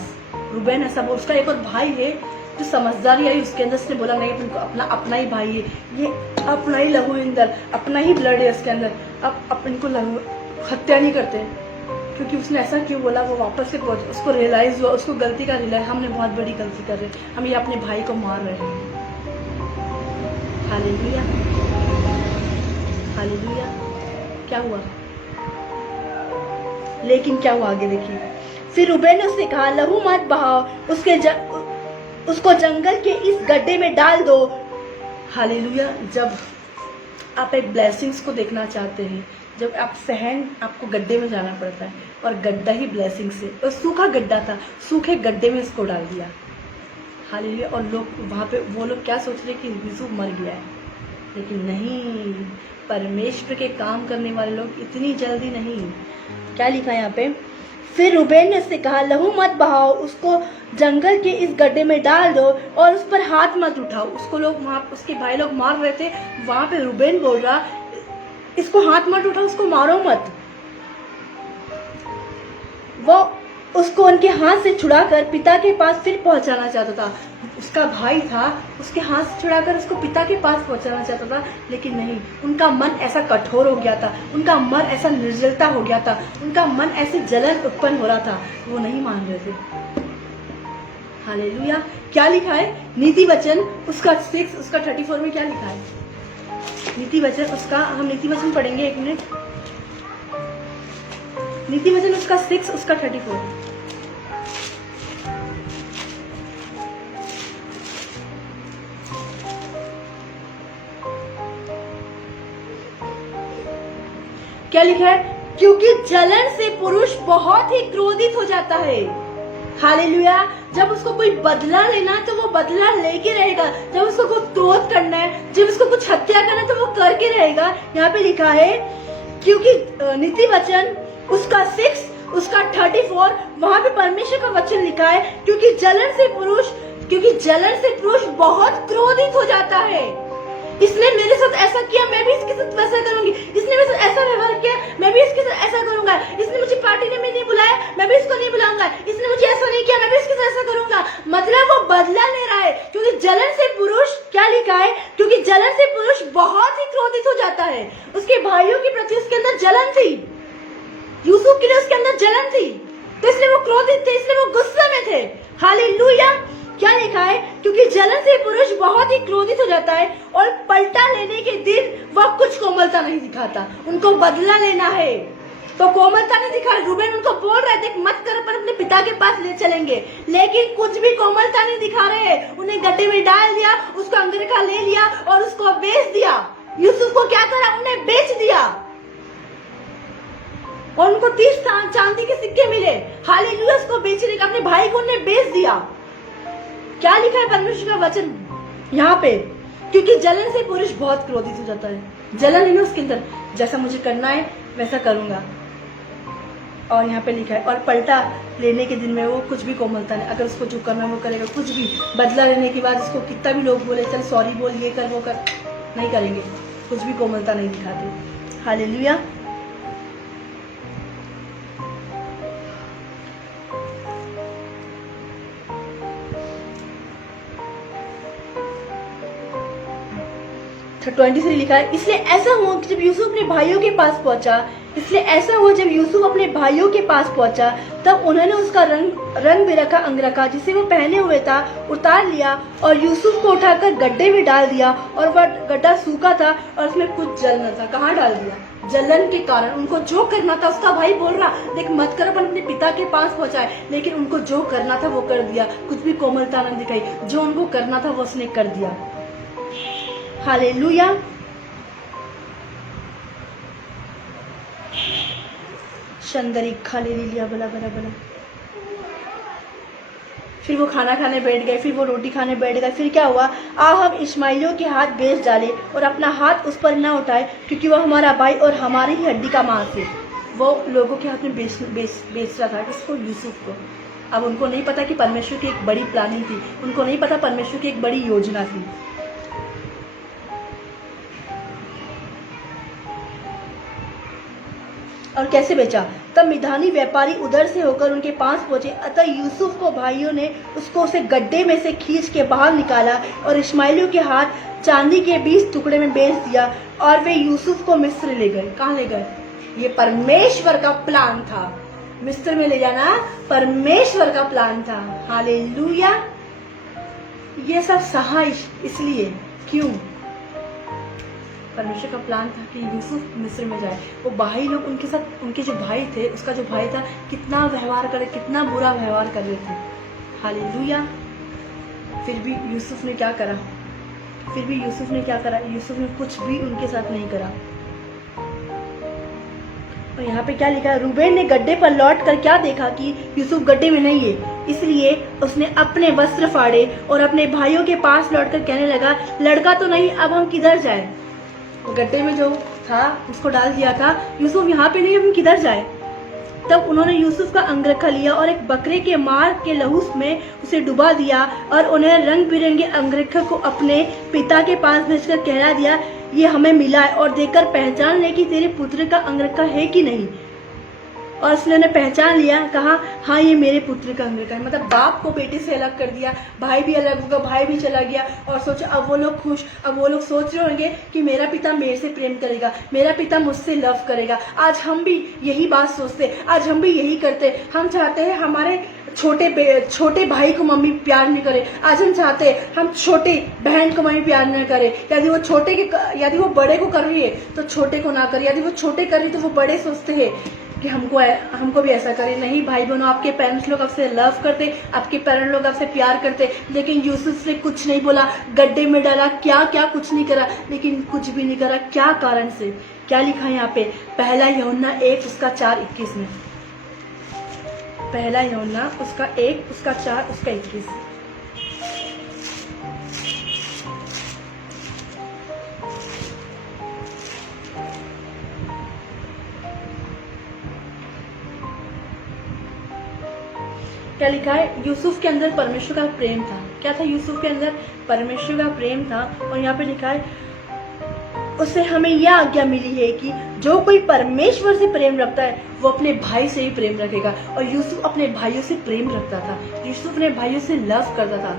रूबेन ऐसा बोल, उसका एक और भाई है जो समझदारी आई उसके अंदर, उसने बोला नहीं अपना ही भाई है, ये अपना ही लहू इंदर, अपना ही ब्लड है इसके अंदर, अब अपन को हत्या नहीं करते। क्योंकि उसने ऐसा क्यों बोला, वो वापस से उसको रियलाइज हुआ, उसको गलती का रियलाइज, हमने बहुत बड़ी गलती कर रहे हैं, हम ये अपने भाई को मार रहे हैं। Hallelujah, hallelujah. क्या हुआ? लेकिन क्या हुआ आगे देखिए। फिर रूबेन ने उससे कहा, लहू मत बहाओ, उसको जंगल के इस गड्ढे में डाल दो। हालेलुया। जब आप एक ब्लेसिंग्स को देखना चाहते हैं, जब आप आपको गड्ढे में जाना पड़ता है, और गड्ढा ही ब्लेसिंग्स है, और सूखा गड्ढा था, सूखे गड्ढे में इसको डाल दिया। हालेलुया। और लोग वहाँ पे वो लोग क्या सोच रहे कि यूसुफ मर गया है, लेकिन नहीं, परमेश्वर के काम करने वाले लोग इतनी जल्दी नहीं। क्या लिखा है यहाँ पे? फिर रूबेन ने उससे कहा, लहू मत बहाओ, उसको जंगल के इस गड्ढे में डाल दो और उस पर हाथ मत उठाओ। उसको लोग वहाँ, उसके भाई लोग मार रहे थे, वहाँ पे रूबेन बोल रहा, इसको हाथ मत उठाओ, उसको मारो मत। वो उसको उनके हाथ से छुड़ाकर पिता के पास फिर पहुंचाना चाहता था। उसका भाई था, उसके हाथ से छुड़ाकर उसको पिता के पास पहुंचाना चाहता था, लेकिन नहीं, उनका मन ऐसा कठोर हो गया था, उनका मन ऐसा निर्जलता हो गया था, उनका मन ऐसे जलन उत्पन्न हो रहा था, वो नहीं मान रहे थे। हालेलुया। क्या लिखा है? नीति वचन उसका 6 उसका 34 में क्या लिखा है? नीति वचन उसका, हम नीति वचन पढ़ेंगे, एक मिनट। नीति वचन उसका 6 उसका 34। क्या लिखा है? क्योंकि जलन से पुरुष बहुत ही क्रोधित हो जाता है। हालेलुया। जब उसको कोई बदला लेना है तो वो बदला लेके रहेगा, जब उसको कुछ क्रोध करना है, जब उसको कुछ हत्या करना है तो वो करके रहेगा। यहाँ पे लिखा है, क्योंकि नीति वचन उसका 6 उसका 34, वहां पे परमेश्वर का वचन लिखा है, क्योंकि जलन से पुरुष बहुत क्रोधित हो जाता है। इसने मेरे साथ ऐसा किया, मैं भी इसके साथ वैसा करूंगी। इसने मेरे साथ ऐसा व्यवहार किया, मैं भी इसके साथ ऐसा करूंगा। इसने मुझे पार्टी में नहीं बुलाया, मैं भी इसको नहीं बुलाऊंगा। इसने मुझे ऐसा नहीं किया, मैं भी इसके साथ ऐसा करूंगा। मतलब वो बदला ले रहा है, क्योंकि जलन से पुरुष, क्या लिखा है? क्योंकि जलन से पुरुष बहुत ही क्रोधित हो जाता है। उसके भाइयों के प्रति उसके अंदर जलन थी, यूसुफ के लिए उसके अंदर जलन थी, तो इसलिए वो क्रोधित थे, इसलिए वो गुस्से में थे। हालेलुया। क्या लिखा है? क्योंकि जलन से पुरुष बहुत ही क्रोधित हो जाता है, और पलटा लेने के दिन वह कुछ कोमलता नहीं दिखाता। उनको बदला लेना है तो कोमलता नहीं दिखा। रूबेन उनको बोल रहे थे मत कर, अपन अपने पिता के पास ले चलेंगे, लेकिन कुछ भी कोमलता नहीं दिखा रहे। उन्हें गड्ढे में डाल दिया, उसको अंगरखा ले लिया और उसको बेच दिया। यूसुफ को क्या करा? उन्हें बेच दिया, और उनको 30 चांदी के सिक्के मिले। हालेलुया। उसको बेचने का, अपने भाई को उन्हें बेच दिया। क्या लिखा है परमेश्वर का वचन यहाँ पे? क्योंकि जलन से पुरुष बहुत क्रोधित हो जाता है। जलन है ना उसके अंदर, जैसा मुझे करना है वैसा करूंगा। और यहाँ पे लिखा है, और पलटा लेने के दिन में वो कुछ भी कोमलता नहीं, अगर उसको जो करना वो करेगा, कुछ भी बदला लेने के बाद उसको कितना भी लोग बोले चल सॉरी बोल, ये कर वो कर, नहीं करेंगे, कुछ भी कोमलता नहीं दिखाते। हालेलुया। तो 23 लिखा है, इसलिए ऐसा हुआ कि जब यूसुफ अपने भाइयों के पास पहुंचा, तब उन्होंने उसका रंग बिरखा अंगरखा जिसे वो पहने हुए था उतार लिया और यूसुफ को उठाकर गड्ढे में डाल दिया, और वह गड्ढा सूखा था और उसमें कुछ जल न था। कहाँ डाल दिया? जलन के कारण। उनको जो करना था, उसका भाई बोल रहा देख मत कर, अपन अपने पिता के पास पहुंचाए, लेकिन उनको जो करना था वो कर दिया, कुछ भी कोमलता न दिखाई, जो उनको करना था वो उसने कर दिया। हालेलुया। शंदरी खा ले लिया बला बला बला। फिर वो खाना खाने बैठ गए, फिर वो रोटी खाने बैठ गए। फिर क्या हुआ? हम इश्माइलियों के हाथ बेच डाले और अपना हाथ उस पर न उठाए, क्योंकि वह हमारा भाई और हमारी ही हड्डी का मांस है। वो लोगों के हाथ में बेच रहा था, किसको? यूसुफ को। अब उनको नहीं पता कि परमेश्वर की एक बड़ी प्लानिंग थी, उनको नहीं पता परमेश्वर की एक बड़ी योजना थी। और कैसे बेचा? तब मिधानी व्यापारी उधर से होकर उनके पास पहुंचे, अतः यूसुफ को भाइयों ने उसे गड्ढे में से खींच के बाहर निकाला और इश्माएलियों के हाथ चांदी के 20 टुकड़े में बेच दिया, और वे यूसुफ को मिस्र ले गए। कहाँ ले गए? ये परमेश्वर का प्लान था, मिस्र में ले जाना परमेश्वर का प्लान था। हालेलुया। ये सब सहा इसलिए, क्यों? परमेश्वर का प्लान था कि यूसुफ मिस्र में जाए। वो भाई लोग उनके साथ, उनके जो भाई थे, उसका जो भाई था, कितना व्यवहार करे, कितना बुरा व्यवहार कर रहे थे। हालेलुया। फिर भी यूसुफ ने क्या करा? यूसुफ ने कुछ भी उनके साथ नहीं करा। और यहाँ पे क्या लिखा है? रूबेन ने गड्ढे पर लौट कर क्या देखा कि यूसुफ गड्ढे में नहीं है, इसलिए उसने अपने वस्त्र फाड़े और अपने भाइयों के पास लौटकर कहने लगा, लड़का तो नहीं, अब हम किधर जाए? गड्ढे में जो था उसको डाल दिया था, यूसुफ यहाँ पे नहीं, हम किधर जाए? तब उन्होंने यूसुफ का अंगरखा लिया और एक बकरे के मार के लहू में उसे डुबा दिया, और उन्हें रंग बिरंगे अंगरखे को अपने पिता के पास भेजकर कह दिया, ये हमें मिला है, और देखकर पहचान ले कि तेरे पुत्र का अंगरखा है कि नहीं। और उसने उन्हें पहचान लिया, कहा, हाँ ये मेरे पुत्र का अंगरखा है। मतलब बाप को बेटे से अलग कर दिया, भाई भी अलग होगा, भाई भी चला गया, और सोचा अब वो लोग खुश, अब वो लोग सोच रहे होंगे कि मेरा पिता मेरे से प्रेम करेगा, मेरा पिता मुझसे लव करेगा। आज हम भी यही बात सोचते, आज हम भी यही करते। हम चाहते हैं हमारे छोटे भाई को मम्मी प्यार नहीं करे। आज हम चाहते हैं हम छोटे बहन को मम्मी प्यार न करे। यदि वो बड़े को कर रही है तो छोटे को ना करे, यदि वो छोटे कर रही है तो वो बड़े सोचते हैं कि हमको भी ऐसा करे। नहीं भाई बहनों, आपके पेरेंट्स लोग आपसे लव करते, आपके पेरेंट्स लोग आपसे प्यार करते, लेकिन यूसुफ ने कुछ नहीं बोला, गड्ढे में डाला, क्या कुछ नहीं करा, लेकिन कुछ भी नहीं करा। क्या कारण से? क्या लिखा है यहाँ पे? पहला यूहन्ना 1 उसका 4:21 में। पहला यूहन्ना उसका 1 उसका 4 उसका 21। क्या लिखा है? यूसुफ के अंदर परमेश्वर का प्रेम था। क्या था यूसुफ के अंदर? परमेश्वर का प्रेम था। और यहाँ पे लिखा है, उससे हमें यह आज्ञा मिली है कि जो कोई परमेश्वर से प्रेम रखता है वो अपने भाई से ही प्रेम रखेगा। और यूसुफ अपने भाइयों से प्रेम रखता था, यूसुफ अपने भाइयों से लव करता था।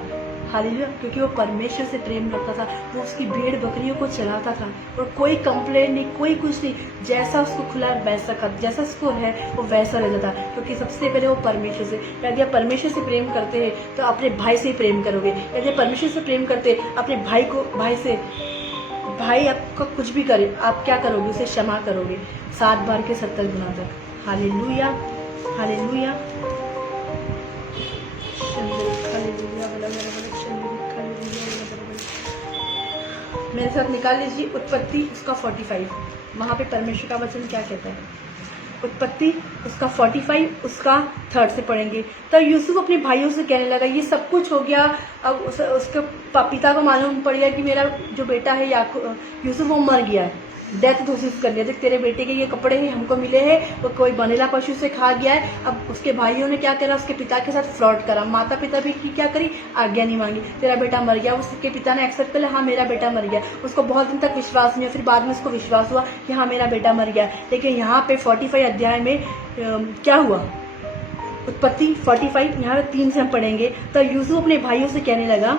हालेलुया। क्योंकि वो परमेश्वर से प्रेम रखता था, वो उसकी भेड़ बकरियों को चलाता था, और कोई कंप्लेन नहीं, कोई कुछ नहीं, जैसा उसको खुला वैसा कर, जैसा उसको है वो वैसा रहता था। क्योंकि सबसे पहले वो परमेश्वर से, यदि आप परमेश्वर से प्रेम करते हैं तो अपने भाई से ही प्रेम करोगे। यदि परमेश्वर से प्रेम करते अपने भाई से, भाई आपका कुछ भी करे, आप क्या करोगे? उसे क्षमा करोगे 7 बार के 70 गुना तक। Hallelujah, hallelujah. मेरे साथ निकाल लीजिए उत्पत्ति उसका 45। वहाँ पे परमेश्वर का वचन क्या कहता है? उत्पत्ति उसका 45 उसका 3 से पढ़ेंगे। तो यूसुफ अपने भाइयों से कहने लगा, ये सब कुछ हो गया, अब उसके पिता को मालूम पड़ गया कि मेरा जो बेटा है यूसुफ वो मर गया है, डेथ घोषित कर दिया। देख तेरे बेटे के ये कपड़े हैं हमको मिले हैं, वो कोई बनेला पशु से खा गया है। अब उसके भाइयों ने क्या करा? उसके पिता के साथ फ्रॉड करा। माता पिता भी क्या करी? आज्ञा नहीं मांगी, तेरा बेटा मर गया। उसके पिता ने एक्सेप्ट कर लिया, हाँ मेरा बेटा मर गया। उसको बहुत दिन तक विश्वास नहीं हुआ, फिर बाद में उसको विश्वास हुआ कि हाँ मेरा बेटा मर गया। लेकिन यहाँ पे 45 अध्याय में क्या हुआ? उत्पत्ति 45 यहाँ पे 3 से हम पढ़ेंगे। तो यूसुफ अपने भाइयों से कहने लगा,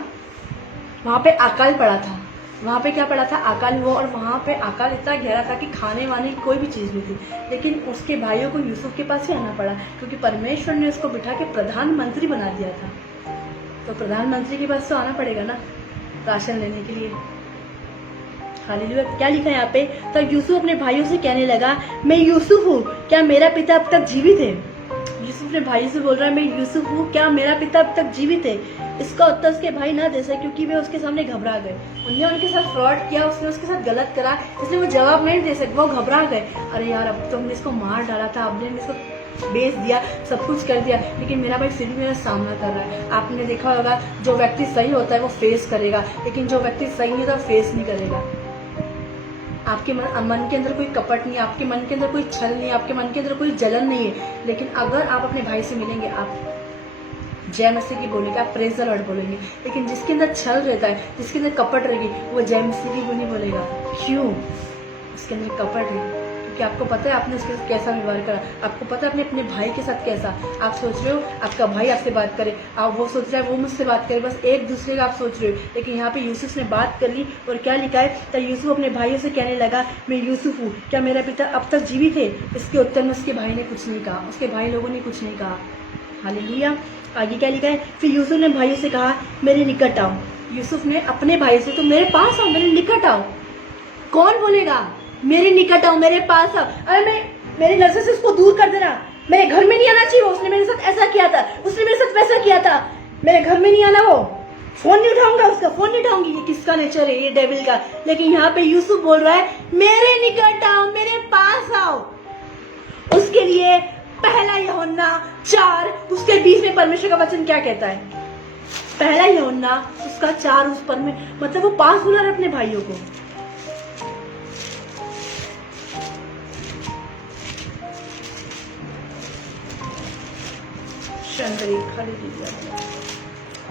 वहाँ पे अकाल पड़ा था, वहाँ पे क्या पड़ा था? अकाल हुआ। और वहाँ पे अकाल इतना गहरा था कि खाने वाने की कोई भी चीज़ नहीं थी। लेकिन उसके भाइयों को यूसुफ के पास ही आना पड़ा, क्योंकि परमेश्वर ने उसको बिठा के प्रधानमंत्री बना दिया था। तो प्रधानमंत्री के पास तो आना पड़ेगा ना राशन लेने के लिए। हालेलुया। क्या लिखा है यहाँ पे? तो यूसुफ अपने भाइयों से कहने लगा, मैं यूसुफ हूँ, क्या मेरा पिता अब तक जीवित है? यूसुफ अपने भाई से बोल रहा है, मैं यूसुफ हूँ, क्या मेरा पिता अब तक जीवित है? इसका उत्तर उसके भाई ना दे सके, क्योंकि वे उसके सामने घबरा गए। उन्होंने उनके साथ फ्रॉड किया, उसने उसके साथ गलत करा, इसलिए वो जवाब नहीं दे सके, वो घबरा गए। अरे यार, अब तो हमने इसको मार डाला था, अब हमने इसको बेच दिया, सब कुछ कर दिया, लेकिन मेरा भाई फिर भी मेरा सामना कर रहा है। आपने देखा होगा, जो व्यक्ति सही होता है वो फेस करेगा, लेकिन जो व्यक्ति सही नहीं होता फेस नहीं करेगा। आपके मन के अंदर कोई कपट नहीं है, आपके मन के अंदर कोई छल नहीं है, आपके मन के अंदर कोई जलन नहीं है। लेकिन अगर आप अपने भाई से मिलेंगे, आप जय मसीह की बोलेंगे, आप प्रेज द लॉर्ड बोलेंगे। लेकिन जिसके अंदर छल रहता है, जिसके अंदर कपट रहेगी, वो जय मसीह की नहीं बोलेगा। क्यों? उसके अंदर कपट है, क्योंकि आपको पता है आपने उसके साथ कैसा व्यवहार करा, आपको पता है आपने अपने भाई के साथ कैसा। आप सोच रहे हो आपका भाई आपसे बात करे, आप वो सोच रहा है वो मुझसे बात करे, बस एक दूसरे का आप सोच रहे हो। लेकिन यहाँ पे यूसुफ ने बात कर ली और क्या लिखा है, तो यूसुफ अपने भाइयों से कहने लगा, मैं यूसुफ हूँ, क्या मेरा पिता अब तक जीवित है? इसके उत्तर में उसके भाई ने कुछ नहीं कहा, उसके भाई लोगों ने कुछ नहीं कहा। हालेलुया। आगे क्या लिखा है, फिर यूसुफ ने भाइयों से कहा, मेरे निकट आओ। यूसुफ ने अपने भाई से, तो मेरे पास आओ, मेरे निकट आओ। कौन बोलेगा मेरे निकट आओ, मेरे पास आओ? अरे मैं मेरी नजर से उसको दूर कर देना, मेरे घर में नहीं आना चाहिए। उसने मेरे साथ ऐसा किया था, उसने मेरे साथ वैसा किया था, मेरे घर में नहीं आना। वो फोन नहीं उठाऊंगा, उसका फोन नहीं उठाऊंगी। ये किसका नेचर है? ये डेविल का। लेकिन यहाँ पे यूसुफ बोल रहा है, मेरे निकट आओ, मेरे पास आओ। उसके लिए पहला यूहन्ना 4 उसके 20 में परमेश्वर का वचन क्या कहता है? पहला यूहन्ना उसका 4 उस पर में, मतलब वो पास बुला रहे अपने भाइयों को। खाली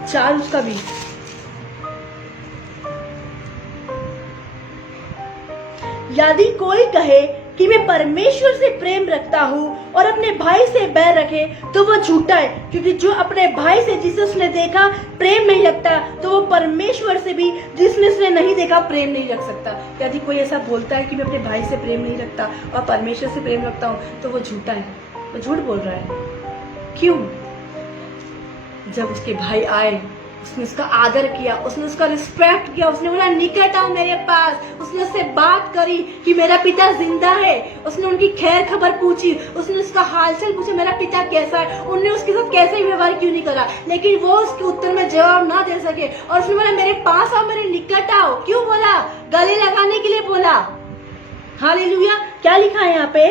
4 उसका 20। यदि कोई कहे कि मैं परमेश्वर से प्रेम रखता हूँ और अपने भाई से बैर रखे तो वो झूठा है, क्योंकि जो अपने भाई से जिसे उसने देखा प्रेम नहीं रखता, तो वो परमेश्वर से भी जिसने उसने नहीं देखा प्रेम नहीं रख सकता। यदि कोई ऐसा बोलता है कि मैं अपने भाई से प्रेम नहीं रखता और परमेश्वर से प्रेम रखता हूँ, तो वो झूठा है, वो झूठ बोल रहा है। क्यों? जब उसके भाई आए, उसने उसका आदर किया, उसने उसका रिस्पेक्ट किया, उसने बोला निकट आओ मेरे पास, उसने उससे बात करी कि मेरा पिता जिंदा है, उसने उनकी खैर खबर पूछी, उसने उसका हालचाल पूछा, मेरा पिता कैसा है। उन्होंने उसके साथ कैसे व्यवहार क्यों नहीं करा, लेकिन वो उसके उत्तर में जवाब ना दे सके और उसने बोला मेरे पास आओ, मेरे निकट आओ। क्यों बोला? गले लगाने के लिए बोला। हालेलुया। क्या लिखा है यहाँ पे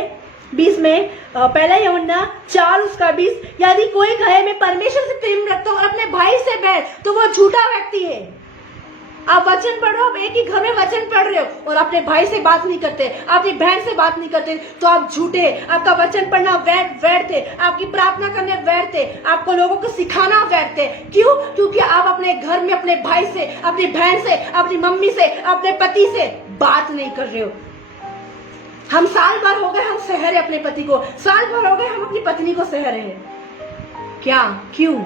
20 में? पहला यूहन्ना 4 उसका 20, यदि कोई कहे मैं परमेश्वर से प्रेम रखता हूँ और अपने भाई से बैर, तो वो झूठा व्यक्ति है। आप वचन पढ़ रहे हो, आप एक ही घर में वचन पढ़ रहे हो और अपने भाई से बात नहीं करते, अपनी बहन से बात नहीं करते, तो आप झूठे। आपका वचन पढ़ना व्यर्थ है, आपकी प्रार्थना करने व्यर्थ है, आपको लोगों को सिखाना व्यर्थ है। क्यों? क्योंकि आप अपने घर में अपने भाई से, अपनी बहन से, अपनी मम्मी से, अपने पति से बात नहीं कर रहे हो। हम साल भर हो गए हम सह रहे अपने पति को, साल भर हो गए हम अपनी पत्नी को सह रहे हैं। क्या? क्यों?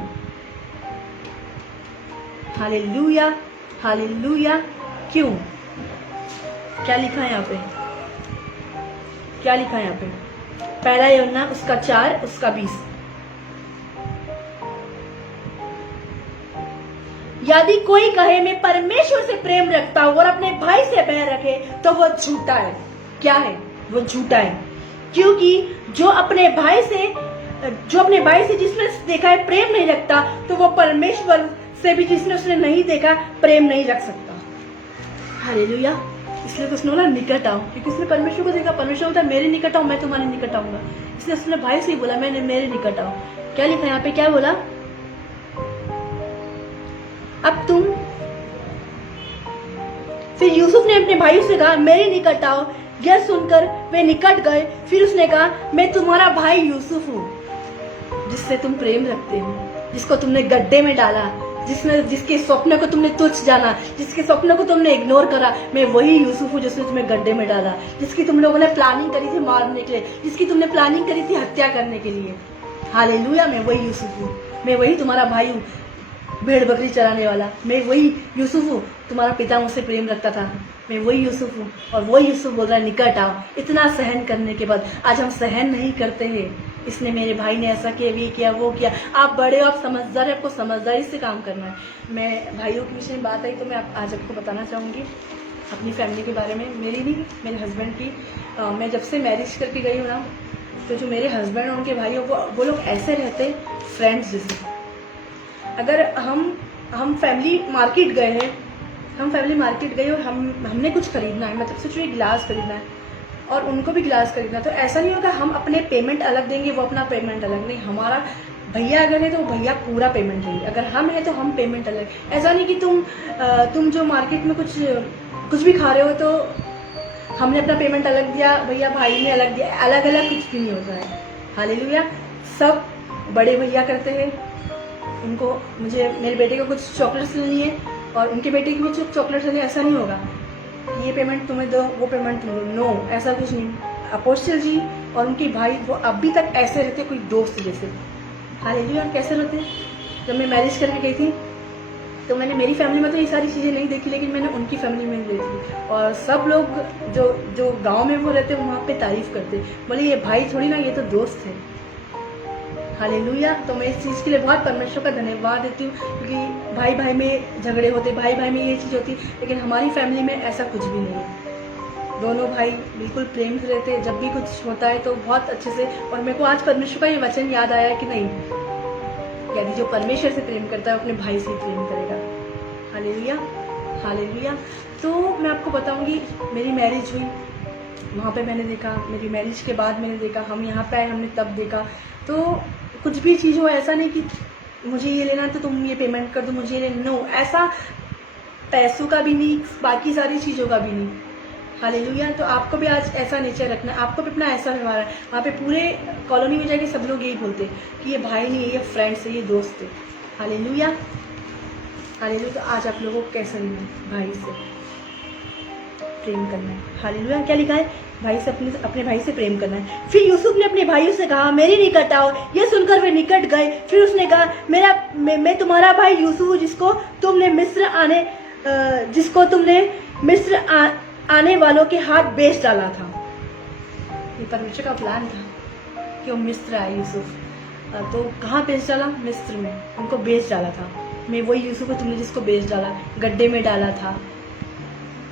Hallelujah, hallelujah. क्यों? क्या लिखा है यहाँ पे? क्या लिखा है यहाँ पे? पहला यूहन्ना उसका 4 उसका 20, यदि कोई कहे मैं परमेश्वर से प्रेम रखता हूं और अपने भाई से बैर रखे, तो वो झूठा है। क्या है? वो झूठा है, क्योंकि जो अपने भाई से जिसने देखा है प्रेम नहीं रखता, तो वो परमेश्वर से भी जिसने उसने नहीं देखा प्रेम नहीं रख सकता। हालेलुया। इसलिए उसने बोला निकट आओ, क्योंकि उसने परमेश्वर को देखा। परमेश्वर बोलता मेरे निकट आओ, मैं तुम्हारे निकट आऊंगा। इसलिए उसने भाई से ही बोला मैंने मेरे निकट आओ। क्या लिखा यहाँ पे? क्या बोला? अब तुम, फिर यूसुफ ने अपने भाइयों से कहा मेरे निकट आओ। यह सुनकर वे निकट गए। फिर उसने कहा मैं तुम्हारा भाई यूसुफ हूँ, जिससे तुम प्रेम रखते हो, जिसको तुमने गड्ढे में डाला, जिसके स्वप्न को तुमने तुच्छ जाना, जिसके स्वप्न को तुमने इग्नोर करा। मैं वही यूसुफ हूँ जिसने तुम्हें गड्ढे में डाला, जिसकी तुम लोगों ने प्लानिंग करी थी मारने के लिए, जिसकी तुमने प्लानिंग करी थी हत्या करने के लिए। हालेलुया। मैं वही यूसुफ हूँ, मैं वही तुम्हारा भाई हूँ, भेड़ बकरी चराने वाला। मैं वही यूसुफ हूँ, तुम्हारा पिता मुझसे प्रेम रखता था। मैं वही यूसुफ हूँ और वही यूसुफ बोल रहा है निकट आओ। इतना सहन करने के बाद आज हम सहन नहीं करते हैं। इसने मेरे भाई ने ऐसा किया, ये किया, वो किया। आप बड़े हो, आप समझदार है, आपको समझदारी से काम करना है। मैं भाइयों के विषय में बात आई तो मैं आज आपको बताना चाहूँगी अपनी फैमिली के बारे में, मेरी नहीं, मेरे हस्बैंड की। मैं जब से मैरिज करके गई हूँ ना, तो जो मेरे हस्बैंड और उनके भाई हो वो लोग ऐसे रहते फ्रेंड्स जैसे। अगर हम फैमिली मार्केट गए हैं, हम फैमिली मार्केट गए और हमने कुछ खरीदना है, मतलब सोचिए गिलास खरीदना है और उनको भी गिलास खरीदना, तो ऐसा नहीं होगा हम अपने पेमेंट अलग देंगे, वो अपना पेमेंट अलग। नहीं, हमारा भैया अगर है तो भैया पूरा पेमेंट देंगे, अगर हम है तो हम पेमेंट अलग। ऐसा नहीं कि तुम जो मार्केट में कुछ भी खा रहे हो तो हमने अपना पेमेंट अलग दिया, भैया भाई ने अलग दिया, अलग अलग कुछ भी नहीं होता है। हालेलुया। सब बड़े भैया करते हैं। उनको मुझे मेरे बेटे को कुछ चॉकलेट्स लेनी है और उनके बेटे की कुछ चॉकलेट्स लेनी है, ऐसा नहीं होगा ये पेमेंट तुम्हें दो वो पेमेंट तुम दो, नो, ऐसा कुछ नहीं। अपोस्टल जी और उनके भाई वो अभी तक ऐसे रहते कोई दोस्त जैसे। हालेलुया। कैसे रहते? जब मैं मैरिज करके गई थी तो मैंने मेरी फैमिली में तो ये सारी चीज़ें नहीं देखी, लेकिन मैंने उनकी फैमिली में देखी और सब लोग जो जो गांव में वो रहते वहाँ पे तारीफ करते, बोले ये भाई थोड़ी ना, ये तो दोस्त है। हालेलुया। तो मैं इस चीज़ के लिए बहुत परमेश्वर का धन्यवाद देती हूँ, क्योंकि भाई भाई में झगड़े होते, भाई भाई में ये चीज़ होती, लेकिन हमारी फैमिली में ऐसा कुछ भी नहीं है। दोनों भाई बिल्कुल प्रेम से रहते, जब भी कुछ होता है तो बहुत अच्छे से। और मेरे को आज परमेश्वर का ये वचन याद आया कि नहीं, यदि जो परमेश्वर से प्रेम करता है अपने भाई से प्रेम करेगा। हालेलुया। हालेलुया। तो मैं आपको बताऊंगी, मेरी मैरिज हुई, वहाँ पे मैंने देखा, मेरी मैरिज के बाद मैंने देखा, हम यहाँ पे आए, हमने तब देखा। तो कुछ भी चीज़ हो, ऐसा नहीं कि मुझे ये लेना है तो तुम ये पेमेंट कर दो, मुझे ये लेना, नो, ऐसा पैसों का भी नहीं, बाकी सारी चीज़ों का भी नहीं। हालेलुया। तो आपको भी आज ऐसा नेचर रखना है, आपको भी अपना ऐसा व्यवहार है। वहाँ पे पूरे कॉलोनी में जाके सब लोग यही बोलते कि ये भाई नहीं है, ये फ्रेंड्स है, ये दोस्त है। हालेलुया। हालेलुया। तो आज आप लोगों को कैसा नहीं है, भाई से प्रेम करना है। हालेलुया। क्या लिखा है? भाई से अपने भाई से प्रेम करना है। फिर यूसुफ ने अपने भाइयों से कहा, मेरी निकट आओ। ये सुनकर वे निकट गए। फिर उसने कहा, मैं तुम्हारा भाई यूसुफ हूँ, जिसको तुमने मिस्र आने वालों के हाथ बेच डाला था। ये परमेश्वर का प्लान था कि वो मिस्र आए यूसुफ। तो कहाँ बेच डाला? मिस्र में उनको बेच डाला था। मैं वही यूसुफ हूँ, तुमने जिसको बेच डाला, गड्ढे में डाला था,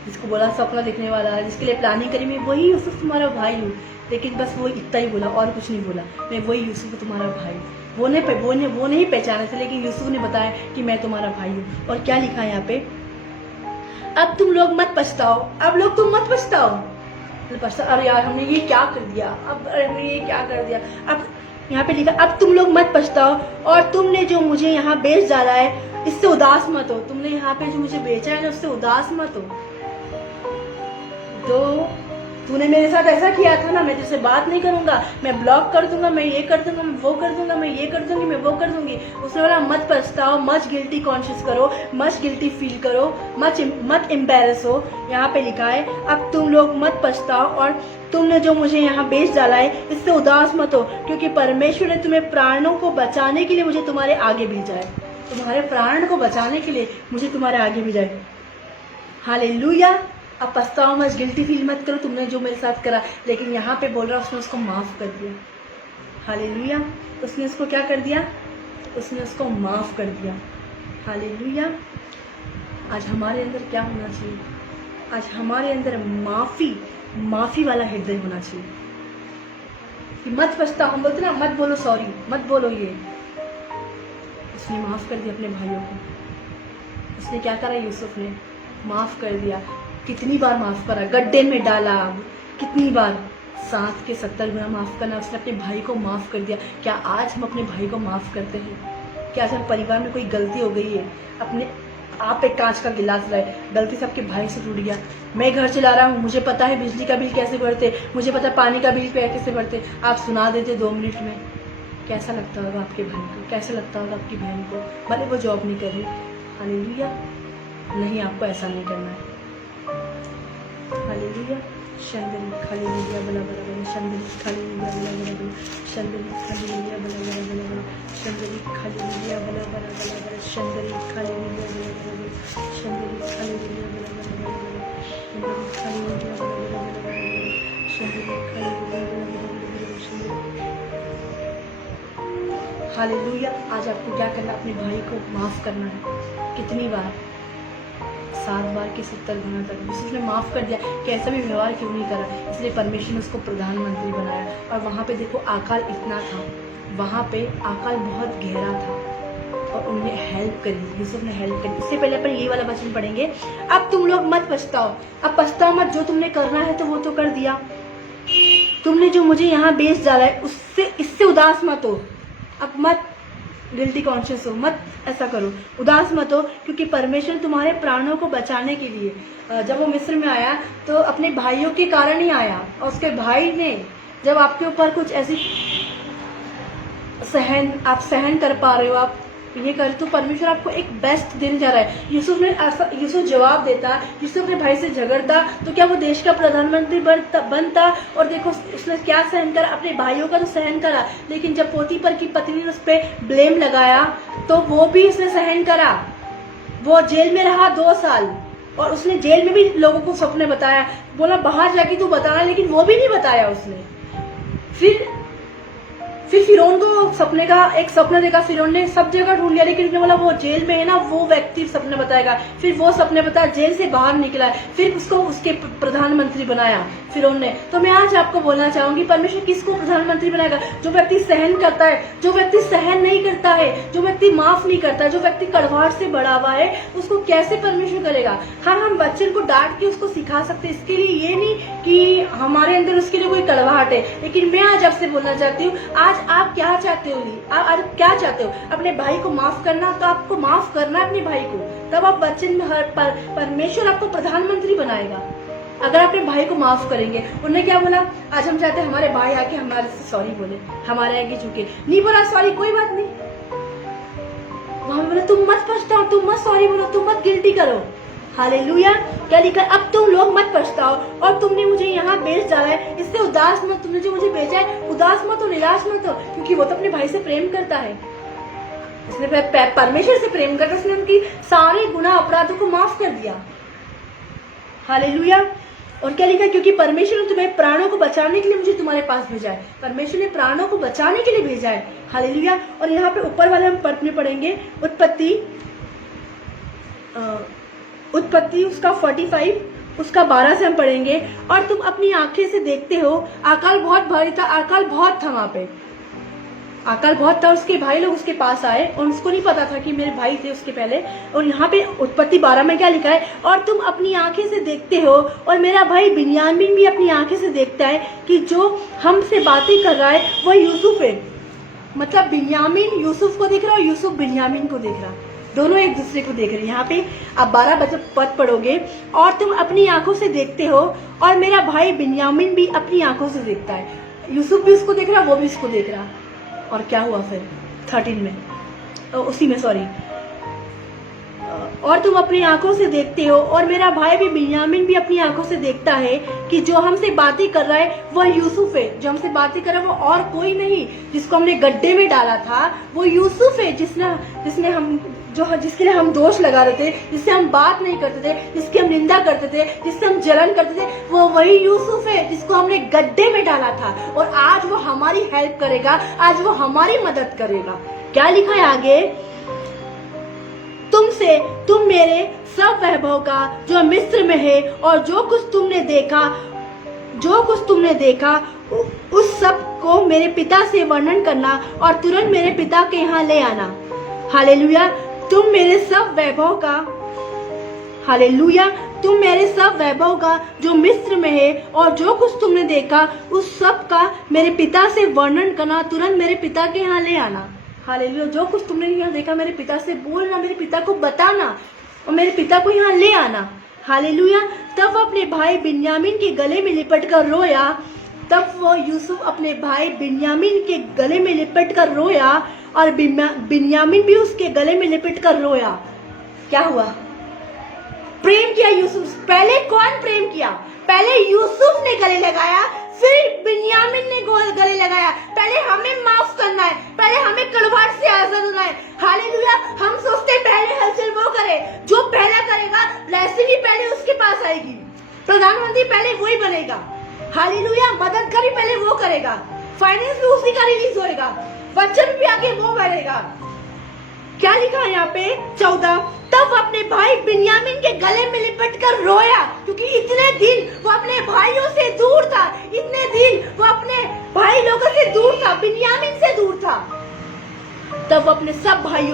जिसको बोला सपना देखने वाला, जिसके लिए प्लानिंग करी, मैं वही यूसुफ तुम्हारा भाई हूँ। लेकिन बस वो इतना ही बोला और कुछ नहीं बोला, मैं वही यूसुफ हूँ तुम्हारा भाई। वो नहीं पहचाने थे, लेकिन यूसुफ ने बताया कि मैं तुम्हारा भाई हूँ। और क्या लिखा है यहाँ पे? अब तुम लोग मत पछताओ, अब लोग तुम मत पछताओ। अरे यार हमने ये क्या कर दिया, अब हमने ये क्या कर दिया। अब यहाँ पे लिखा, अब तुम लोग मत पछताओ और तुमने जो मुझे यहाँ बेच डाला है इससे उदास मत हो। तुमने यहाँ पे जो मुझे बेचा है ना, उससे उदास मत हो। तो तूने मेरे साथ ऐसा किया था ना, मैं तुझसे बात नहीं करूंगा, मैं ब्लॉक कर दूंगा, मैं ये कर दूंगा, मैं वो कर दूंगा, मैं ये कर दूंगी, मैं वो कर दूंगी। उसने बोला मत पछताओ, मच गिल्टी कॉन्शियस करो, मच गिल्टी फील करो, मत एम्बेरस हो। यहाँ पे लिखा है, अब तुम लोग मत पछताओ और तुमने जो मुझे यहाँ बेच डाला है इससे उदास मत हो, क्योंकि परमेश्वर ने तुम्हें प्राणों को बचाने के लिए मुझे तुम्हारे आगे भेजा है। तुम्हारे प्राण को बचाने के लिए मुझे तुम्हारे आगे भेजा है। हालेलुया। अब पछताओ मत, गिल्टी फील मत करो तुमने जो मेरे साथ करा। लेकिन यहाँ पे बोल रहा उसने उसको माफ़ कर दिया। हालेलुया। उसने उसको क्या कर दिया? उसने उसको माफ़ कर दिया। हालेलुया। आज हमारे अंदर क्या होना चाहिए? आज हमारे अंदर माफ़ी वाला हृदय होना चाहिए कि मत पछताओ। हम बोलते ना, मत बोलो सॉरी, मत बोलो ये। उसने माफ़ कर दिया अपने भाइयों को। उसने क्या करा? यूसुफ ने माफ़ कर दिया। कितनी बार माफ़ करा? गड्ढे में डाला, कितनी बार? 7 के 70 गुना माफ़ करना। उसने अपने भाई को माफ़ कर दिया। क्या आज हम अपने भाई को माफ़ करते हैं? क्या आज हम परिवार में कोई गलती हो गई है, अपने आप एक कांच का गिलास लाए, गलती से आपके भाई से टूट गया। मैं घर चला रहा हूँ, मुझे पता है बिजली का बिल कैसे भरते, मुझे पता है पानी का बिल कैसे भरते, आप सुना देते 2 मिनट में। कैसा लगता होगा आपके भाई को? कैसा लगता होगा आपकी बहन को? भले वो जॉब नहीं कर रही। हालेलुया। नहीं, आपको ऐसा नहीं करना है। हालेलुया। शंदरी हालेलुया बला बला बला, शंदरी हालेलुया बला बला बला, शंदरी हालेलुया बला बला बला बला, शंदरी हालेलुया बला बला बला बला, शंदरी हालेलुया बला बला बला, शंदरी हालेलुया बला बला बला बला, शंदरी हालेलुया बला बला बला बला, शंदरी हालेलुया बला बला बला, शंदरी। हालेलुया। आज आपको क्या करना? अपने भाई को माफ़ करना है। कितनी बार? 7 बार के 70 गुना तक उसने माफ़ कर दिया। कैसा भी व्यवहार क्यों नहीं करा, इसलिए परमेश्वर ने उसको प्रधानमंत्री बनाया। और वहाँ पे देखो आकाल इतना था, वहाँ पे आकाल बहुत गहरा था और उन्होंने हेल्प करी, यूसुफ ने हेल्प करी। इससे पहले अपन ये वाला वचन पढ़ेंगे, अब तुम लोग मत पछताओ। अब पछताओ मत, जो तुमने करना है तो वो तो कर दिया। तुमने जो मुझे यहाँ बेच डाला है इससे उदास मत हो। अब मत गिल्टी कॉन्शियस हो मत, ऐसा करो, उदास मत हो, क्योंकि परमेश्वर तुम्हारे प्राणों को बचाने के लिए जब वो मिस्र में आया तो अपने भाइयों के कारण ही आया, और उसके भाई ने जब आपके ऊपर कुछ ऐसी आप सहन कर पा रहे हो, आप ये कर, तो परमेश्वर आपको एक बेस्ट दिन जा रहा है। यूसुफ जवाब देता, यूसुफ अपने भाई से झगड़ता तो क्या वो देश का प्रधानमंत्री बनता? और देखो उसने क्या सहन करा, अपने भाइयों का तो सहन करा, लेकिन जब पोतीफर की पत्नी ने उस पर ब्लेम लगाया तो वो भी उसने सहन करा। वो जेल में रहा 2 साल, और उसने जेल में भी लोगों को सपने बताया, बोला बाहर जाके तू बताना, लेकिन वो भी नहीं बताया उसने। फिर फिरौन को एक सपना देखा, फिरौन ने सब जगह ढूंढ लिया, लेकिन उसने बोला वो जेल में है ना, वो व्यक्ति सपने बताएगा। फिर वो सपने बताया, जेल से बाहर निकला, फिर उसको उसके प्रधानमंत्री बनाया फिरौन ने। तो मैं आज आपको बोलना चाहूंगी, परमेश्वर किसको प्रधानमंत्री बनाएगा? जो व्यक्ति सहन करता है, जो व्यक्ति सहन नहीं करता है, जो व्यक्ति माफ नहीं करता, जो व्यक्ति कड़वाहट से बड़ा हुआ है, उसको कैसे परमेश्वर करेगा? हाँ, हम बच्चे को डांट के उसको सिखा सकते, इसके लिए ये नहीं कि हमारे अंदर उसके लिए कोई कड़वाहट है। लेकिन मैं आज आपसे बोलना चाहती हूँ, आज आप क्या चाहते हो? आप क्या चाहते हो? अपने भाई को माफ करना, तो आपको माफ करना अपने भाई को, तब आप वचन में परमेश्वर आपको प्रधानमंत्री बनाएगा अगर अपने भाई को माफ करेंगे। उन्होंने क्या बोला? आज हम चाहते हैं हमारे भाई आके हमारे से सॉरी बोले, हमारे आगे झुके, नहीं बोला सॉरी, कोई बात नहीं, वहां बोला तुम मत पछताओ, तुम मत सॉरी बोलो, तुम मत गिल्टी करो। हालेलुया। क्या लिखा? अब तुम लोग मत पछताओ, और तुमने मुझे यहाँ भेज डाला है, इससे उदास मत, तुमने जो मुझे भेजा है उदास मत हो, निराश मत हो, क्योंकि वो तो अपने भाई से प्रेम करता है, उसने परमेश्वर से प्रेम करता, उसने उनकी सारे गुनाह अपराधों को माफ कर दिया। हालेलुया। और क्या लिखा? क्योंकि परमेश्वर ने तुम्हें प्राणों को बचाने के लिए मुझे तुम्हारे पास भेजा है, परमेश्वर ने प्राणों को बचाने के लिए भेजा है। हालेलुया। और यहाँ पे ऊपर वाले हम पढ़ेंगे उत्पत्ति उसका 45 उसका 12 से हम पढ़ेंगे। और तुम अपनी आंखें से देखते हो, अकाल बहुत भारी था, अकाल बहुत था, वहां पे अकाल बहुत था। उसके भाई लोग उसके पास आए और उसको नहीं पता था कि मेरे भाई थे उसके पहले। और यहाँ पे उत्पत्ति 12 में क्या लिखा है? और तुम अपनी आंखें से देखते हो, और मेरा भाई बिन्यामीन भी अपनी आंखें से देखता है कि जो हमसे बातें कर रहा है वह यूसुफ है। मतलब बिन्यामीन यूसुफ को देख रहा है और यूसुफ बिन्यामीन को देख रहा है, दोनों एक दूसरे को देख रहे हैं। यहाँ पे आप 12 पद पढ़ोगे, और तुम अपनी आंखों से देखते हो, और मेरा भाई बिन्यामीन भी अपनी आंखों से देखता है। यूसुफ भी उसको देख रहा, वो भी उसको देख रहा। और क्या हुआ फिर 13 में, उसी में सॉरी, और तुम अपनी आंखों से देखते हो, और मेरा भाई भी बिन्यामीन भी अपनी आंखों से देखता है कि जो हमसे बातें कर रहा है वह यूसुफ है। जो हमसे बातें कर रहा है वो और कोई नहीं, जिसको हमने गड्ढे में डाला था वो यूसुफ है, जिसके लिए हम दोष लगा रहे थे, जिससे हम बात नहीं करते थे, जिसकी हम निंदा करते थे, जिससे हम जलन करते थे, वो वही यूसुफ है जिसको हमने गड्ढे में डाला था। और आज वो हमारी हेल्प करेगा, आज वो हमारी मदद करेगा। क्या लिखा है आगे? तुम मेरे सब वैभव का जो मिस्र में है, और जो कुछ तुमने देखा उस सब को मेरे पिता से वर्णन करना, और तुरंत मेरे पिता के यहाँ ले आना। हालेलुया। तुम मेरे सब वैभव का जो मिस्र में है, और जो कुछ तुमने देखा उस सब का मेरे पिता से वर्णन करना, तुरंत मेरे पिता के यहाँ ले आना। हालेलुया। जो कुछ तुमने यहाँ देखा मेरे पिता से बोलना, मेरे पिता को बताना, और मेरे पिता को यहाँ ले आना। हालेलुया। तब वो अपने भाई बिन्यामीन के गले में लिपट कर रोया। तब वो यूसुफ अपने भाई बिन्यामीन के गले में लिपट कर रोया, और बिन्यामीन भी उसके गले में लिपट कर रोया। क्या हुआ? प्रेम किया यूसुफ। पहले कौन प्रेम किया? पहले यूसुफ ने गले लगाया, फिर बिन्यामीन ने गले लगाया। पहले हमें माफ करना है, पहले हमें कड़वाहट से आजाद होना है। हालेलुया। हम सोचते हैं पहले हलचल वो करे, जो पहला करेगा रेसिपी पहले उसके पास आएगी, प्रधानमंत्री पहले वही बनेगा। हालेलुया। मदद का भी पहले वो करेगा, फाइनेंस भी उसी का रिलीज होएगा, वचन भी आगे वो बढ़ेगा। क्या लिखा है यहाँ पे 14? तब अपने भाई बिन्यामीन के गले में लिपट कर रोया, क्योंकि इतने दिन वो अपने भाइयों से दूर था, इतने दिन वो अपने भाई लोगों से दूर था, बिन्यामीन से दूर था। तब वो अपने सब भाई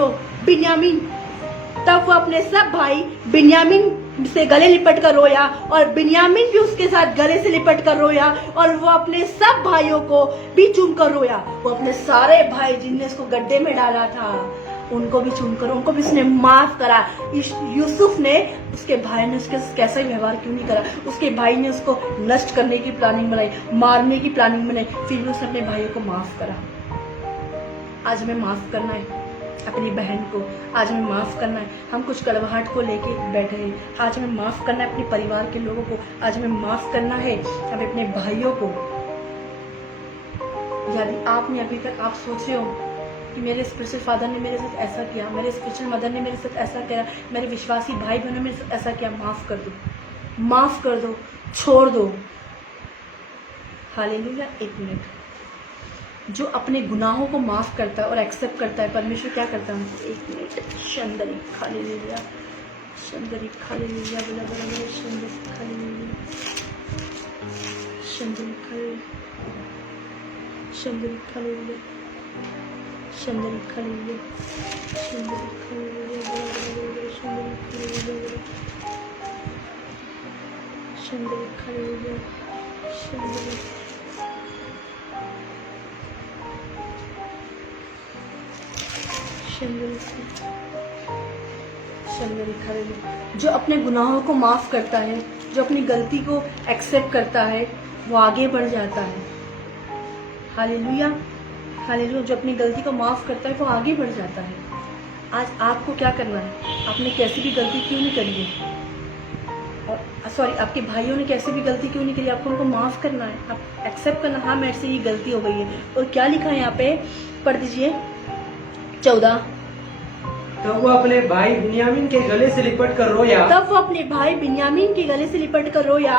बिन्यामीन से गले लिपट कर रोया, और बिन्यामीन भी उसके साथ गले से लिपट कर रोया, और वो अपने सब भाइयों को भी चूम कर रोया। वो अपने सारे भाई जिनने उसको गड्ढे में डाला था उनको भी चूम कर, उनको भी उसने माफ करा। यूसुफ ने, उसके भाई ने उसके कैसा ही व्यवहार क्यों नहीं करा, उसके भाई ने उसको नष्ट करने की प्लानिंग बनाई, मारने की प्लानिंग बनाई, फिर भी उसने अपने भाइयों को माफ करा। आज हमें माफ करना है अपनी बहन को, आज हमें माफ करना है। हम कुछ कड़वाहट को लेके बैठे हैं, आज हमें माफ करना है अपने परिवार के लोगों को, आज हमें माफ करना है हमें अपने भाइयों को। यदि आपने अभी तक आप सोच रहे हो कि मेरे स्पिरिचुअल फादर ने मेरे साथ ऐसा किया, मेरे स्पिरिचुअल मदर ने मेरे साथ ऐसा किया, मेरे विश्वासी भाई बहनों ने मेरे साथ ऐसा किया, माफ कर दो, माफ कर दो, छोड़ दो। हालेलुया। एक मिनट। जो अपने गुनाहों को माफ करता है और एक्सेप्ट करता है, परमेश्वर क्या करता है? एक मिनट। शंदरी हालेलुया, शंदरी हालेलुया, बोला बोला बोला, शंदरी हालेलुया, शंदरी हालेलुया, शंदरी हालेलुया, शंदरी हालेलुया, शंदरी हालेलुया, बोला बोला बोला, शंदरी हालेलुया, शंदरी हालेलुया, शंदरी जो अपने गुनाहों को माफ करता है, जो अपनी गलती को एक्सेप्ट करता है, वो आगे बढ़ जाता है। Hallelujah, hallelujah. जो अपनी गलती को माफ करता है वो आगे बढ़ जाता है। आज आपको क्या करना है? आपने कैसी भी गलती क्यों नहीं करी है, और सॉरी आपके भाइयों ने कैसे भी गलती क्यों नहीं करी, आपको उनको माफ करना है, आप एक्सेप्ट करना, हाँ मेरे से ये गलती हो गई है। और क्या लिखा है यहाँ पे, पढ़ दीजिए 14। तब वो अपने भाई बिन्यामीन के गले से लिपट कर रोया, तब वो अपने भाई बिन्यामीन के गले से लिपट कर रोया,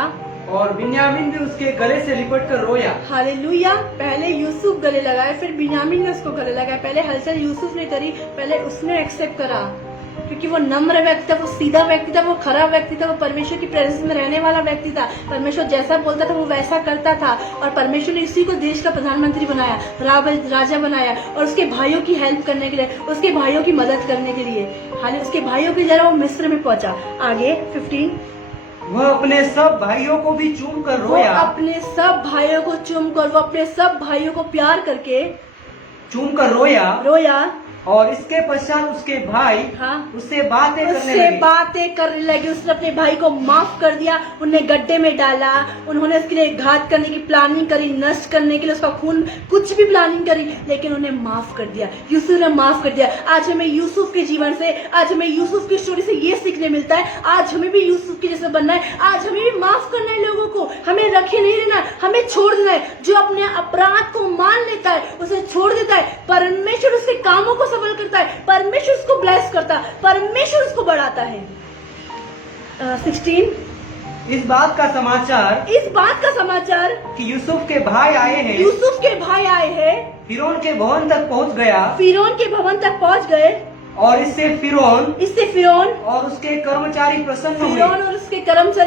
और बिन्यामीन भी उसके गले से लिपट कर रोया। हालेलुया। पहले यूसुफ गले लगाए, फिर बिन्यामीन ने उसको गले लगाया। पहले हलचल यूसुफ ने करी, पहले उसने एक्सेप्ट करा, क्योंकि वो नम्र व्यक्ति था, वो सीधा व्यक्ति था, वो खरा व्यक्ति था, वो परमेश्वर की प्रेजेंस में रहने वाला व्यक्ति था। परमेश्वर जैसा बोलता था वो वैसा करता था, और परमेश्वर ने इसी को देश का प्रधानमंत्री बनाया, राजा बनाया, और उसके भाइयों की हेल्प करने के लिए, उसके भाइयों की मदद करने के लिए। हाल उसके भाइयों की जरा वो मिस्र में पहुंचा। आगे 15। वह अपने सब भाइयों को भी चूम कर रोया, वो अपने सब भाइयों को चूम कर, वो अपने सब भाइयों को प्यार करके चूम कर रोया, और इसके पश्चात उसके भाई उससे बातें करने लगे। उसने अपने भाई को माफ कर दिया, उन्हें गड्ढे में डाला, उन्होंने उसके लिए घात करने की प्लानिंग करी, नष्ट करने के लिए उसका खून, कुछ भी प्लानिंग करी, लेकिन उन्हें माफ कर दिया। यूसुफ ने माफ कर दिया। आज हमें यूसुफ के जीवन से, आज हमें यूसुफ की स्टोरी से ये सीखने मिलता है, आज हमें भी यूसुफ के जैसे बनना है, आज हमें भी माफ करना है लोगों को, हमें रखे नहीं रहना, हमें छोड़ देना है। जो अपने अपराध को मान लेता है उसे छोड़ देता है, परमेश्वर उसके कामों को सफल करता है, परमेश्वर उसको ब्लेस करता है, परमेश्वर उसको बढ़ाता है। 16। इस बात का समाचार कि यूसुफ के भाई आए हैं, फिरौन के भवन तक पहुंच गए, और इससे फिरौन और उसके कर्मचारी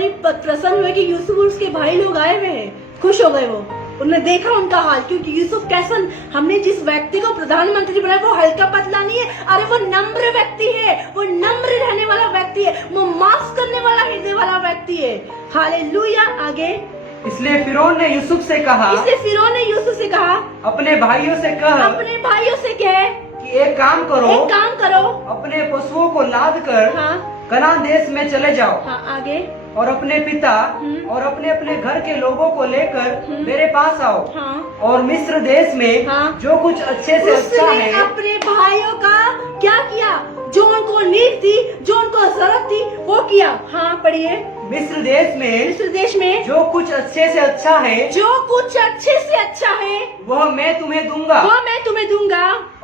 प्रसन्न हुए कि यूसुफ और उसके भाई लोग आए हुए हैं। खुश हो गए वो, उन्होंने देखा उनका हाल, क्योंकि यूसुफ कैसा, हमने जिस व्यक्ति को प्रधानमंत्री बनाया वो हल्का पतला नहीं है, अरे वो नम्र व्यक्ति है, वो नम्र रहने वाला व्यक्ति है, वो माफ करने वाला, हृदय वाला व्यक्ति है। हालेलुया। आगे। इसलिए फिरौन ने यूसुफ से कहा, अपने भाइयों से कह कि एक काम करो, अपने पशुओं को लाद कर कनान देश में चले जाओ। आगे। और अपने पिता और अपने अपने घर के लोगों को लेकर मेरे पास आओ। और मिस्र देश में जो कुछ अच्छे से अच्छा है, अपने भाइयों का क्या किया, जो उनको नीड थी, जो उनको जरूरत थी, वो किया। पढ़िए। मिस्र देश में जो कुछ अच्छे से अच्छा है, वह मैं तुम्हें दूंगा,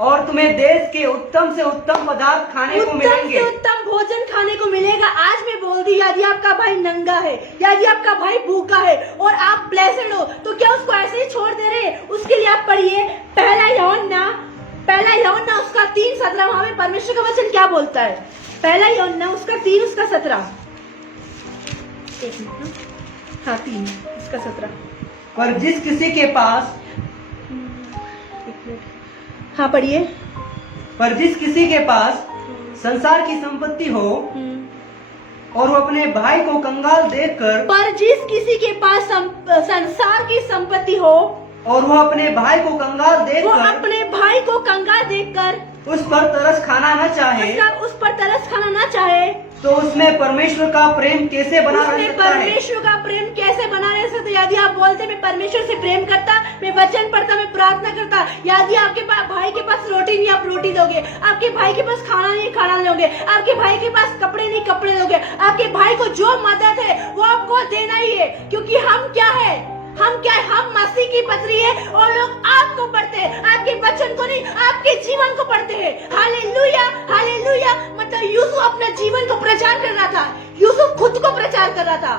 और तुम्हें देश के उत्तम से उत्तम पदार्थ खाने को मिलेंगे, उत्तम भोजन खाने को मिलेगा। आज मैं बोल दी, यदि आपका भाई नंगा है, यदि आपका भाई भूखा है और आप ब्लेस्ड हो, तो क्या उसको ऐसे ही छोड़ दे रहे? उसके लिए आप पढ़िए पहला यूहन्ना उसका 3:17। वहां में परमेश्वर का वचन क्या बोलता है? पहला यूहन्ना उसका 3 उसका 17। 3 उसका 17। पर जिस किसी के पास, पढ़िए। पर जिस किसी के पास संसार की संपत्ति हो और वो अपने भाई को कंगाल देखकर पर जिस किसी के पास संसार की संपत्ति हो, और वो अपने भाई को कंगाल वो देखकर अपने भाई को कंगाल देखकर उस पर तरस खाना न चाहे, उस पर तरस खाना ना चाहे, तो उसमें परमेश्वर का प्रेम कैसे बना रह उसमें सकता है? परमेश्वर का प्रेम कैसे बना रह सकता है? यदि आप बोलते मैं परमेश्वर से प्रेम करता, मैं वचन पढ़ता, मैं प्रार्थना करता, यदि आपके पास भाई के पास रोटी नहीं, आप रोटी दोगे, आपके भाई के पास खाना नहीं, खाना दोगे, आपके भाई के पास कपड़े नहीं, कपड़े दोगे, आपके भाई को जो मदद है वो आपको देना ही है। क्योंकि हम क्या है, हम मसीह की पत्री है और लोग आपको पढ़ते हैं, आपके वचन को नहीं, आपके जीवन को पढ़ते हैं। Hallelujah, hallelujah. मतलब यूसुफ अपने जीवन को प्रचार कर रहा था, यूसुफ खुद को प्रचार कर रहा था।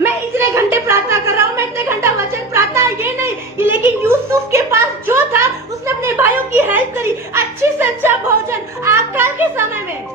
मैं इतने घंटे प्रार्थना कर रहा हूँ, मैं इतने घंटा वचन प्रार्थना, ये नहीं, लेकिन यूसुफ के पास जो था उसने अपने भाइयों की हेल्प करी, अच्छी से अच्छा भोजन आकाल के समय में।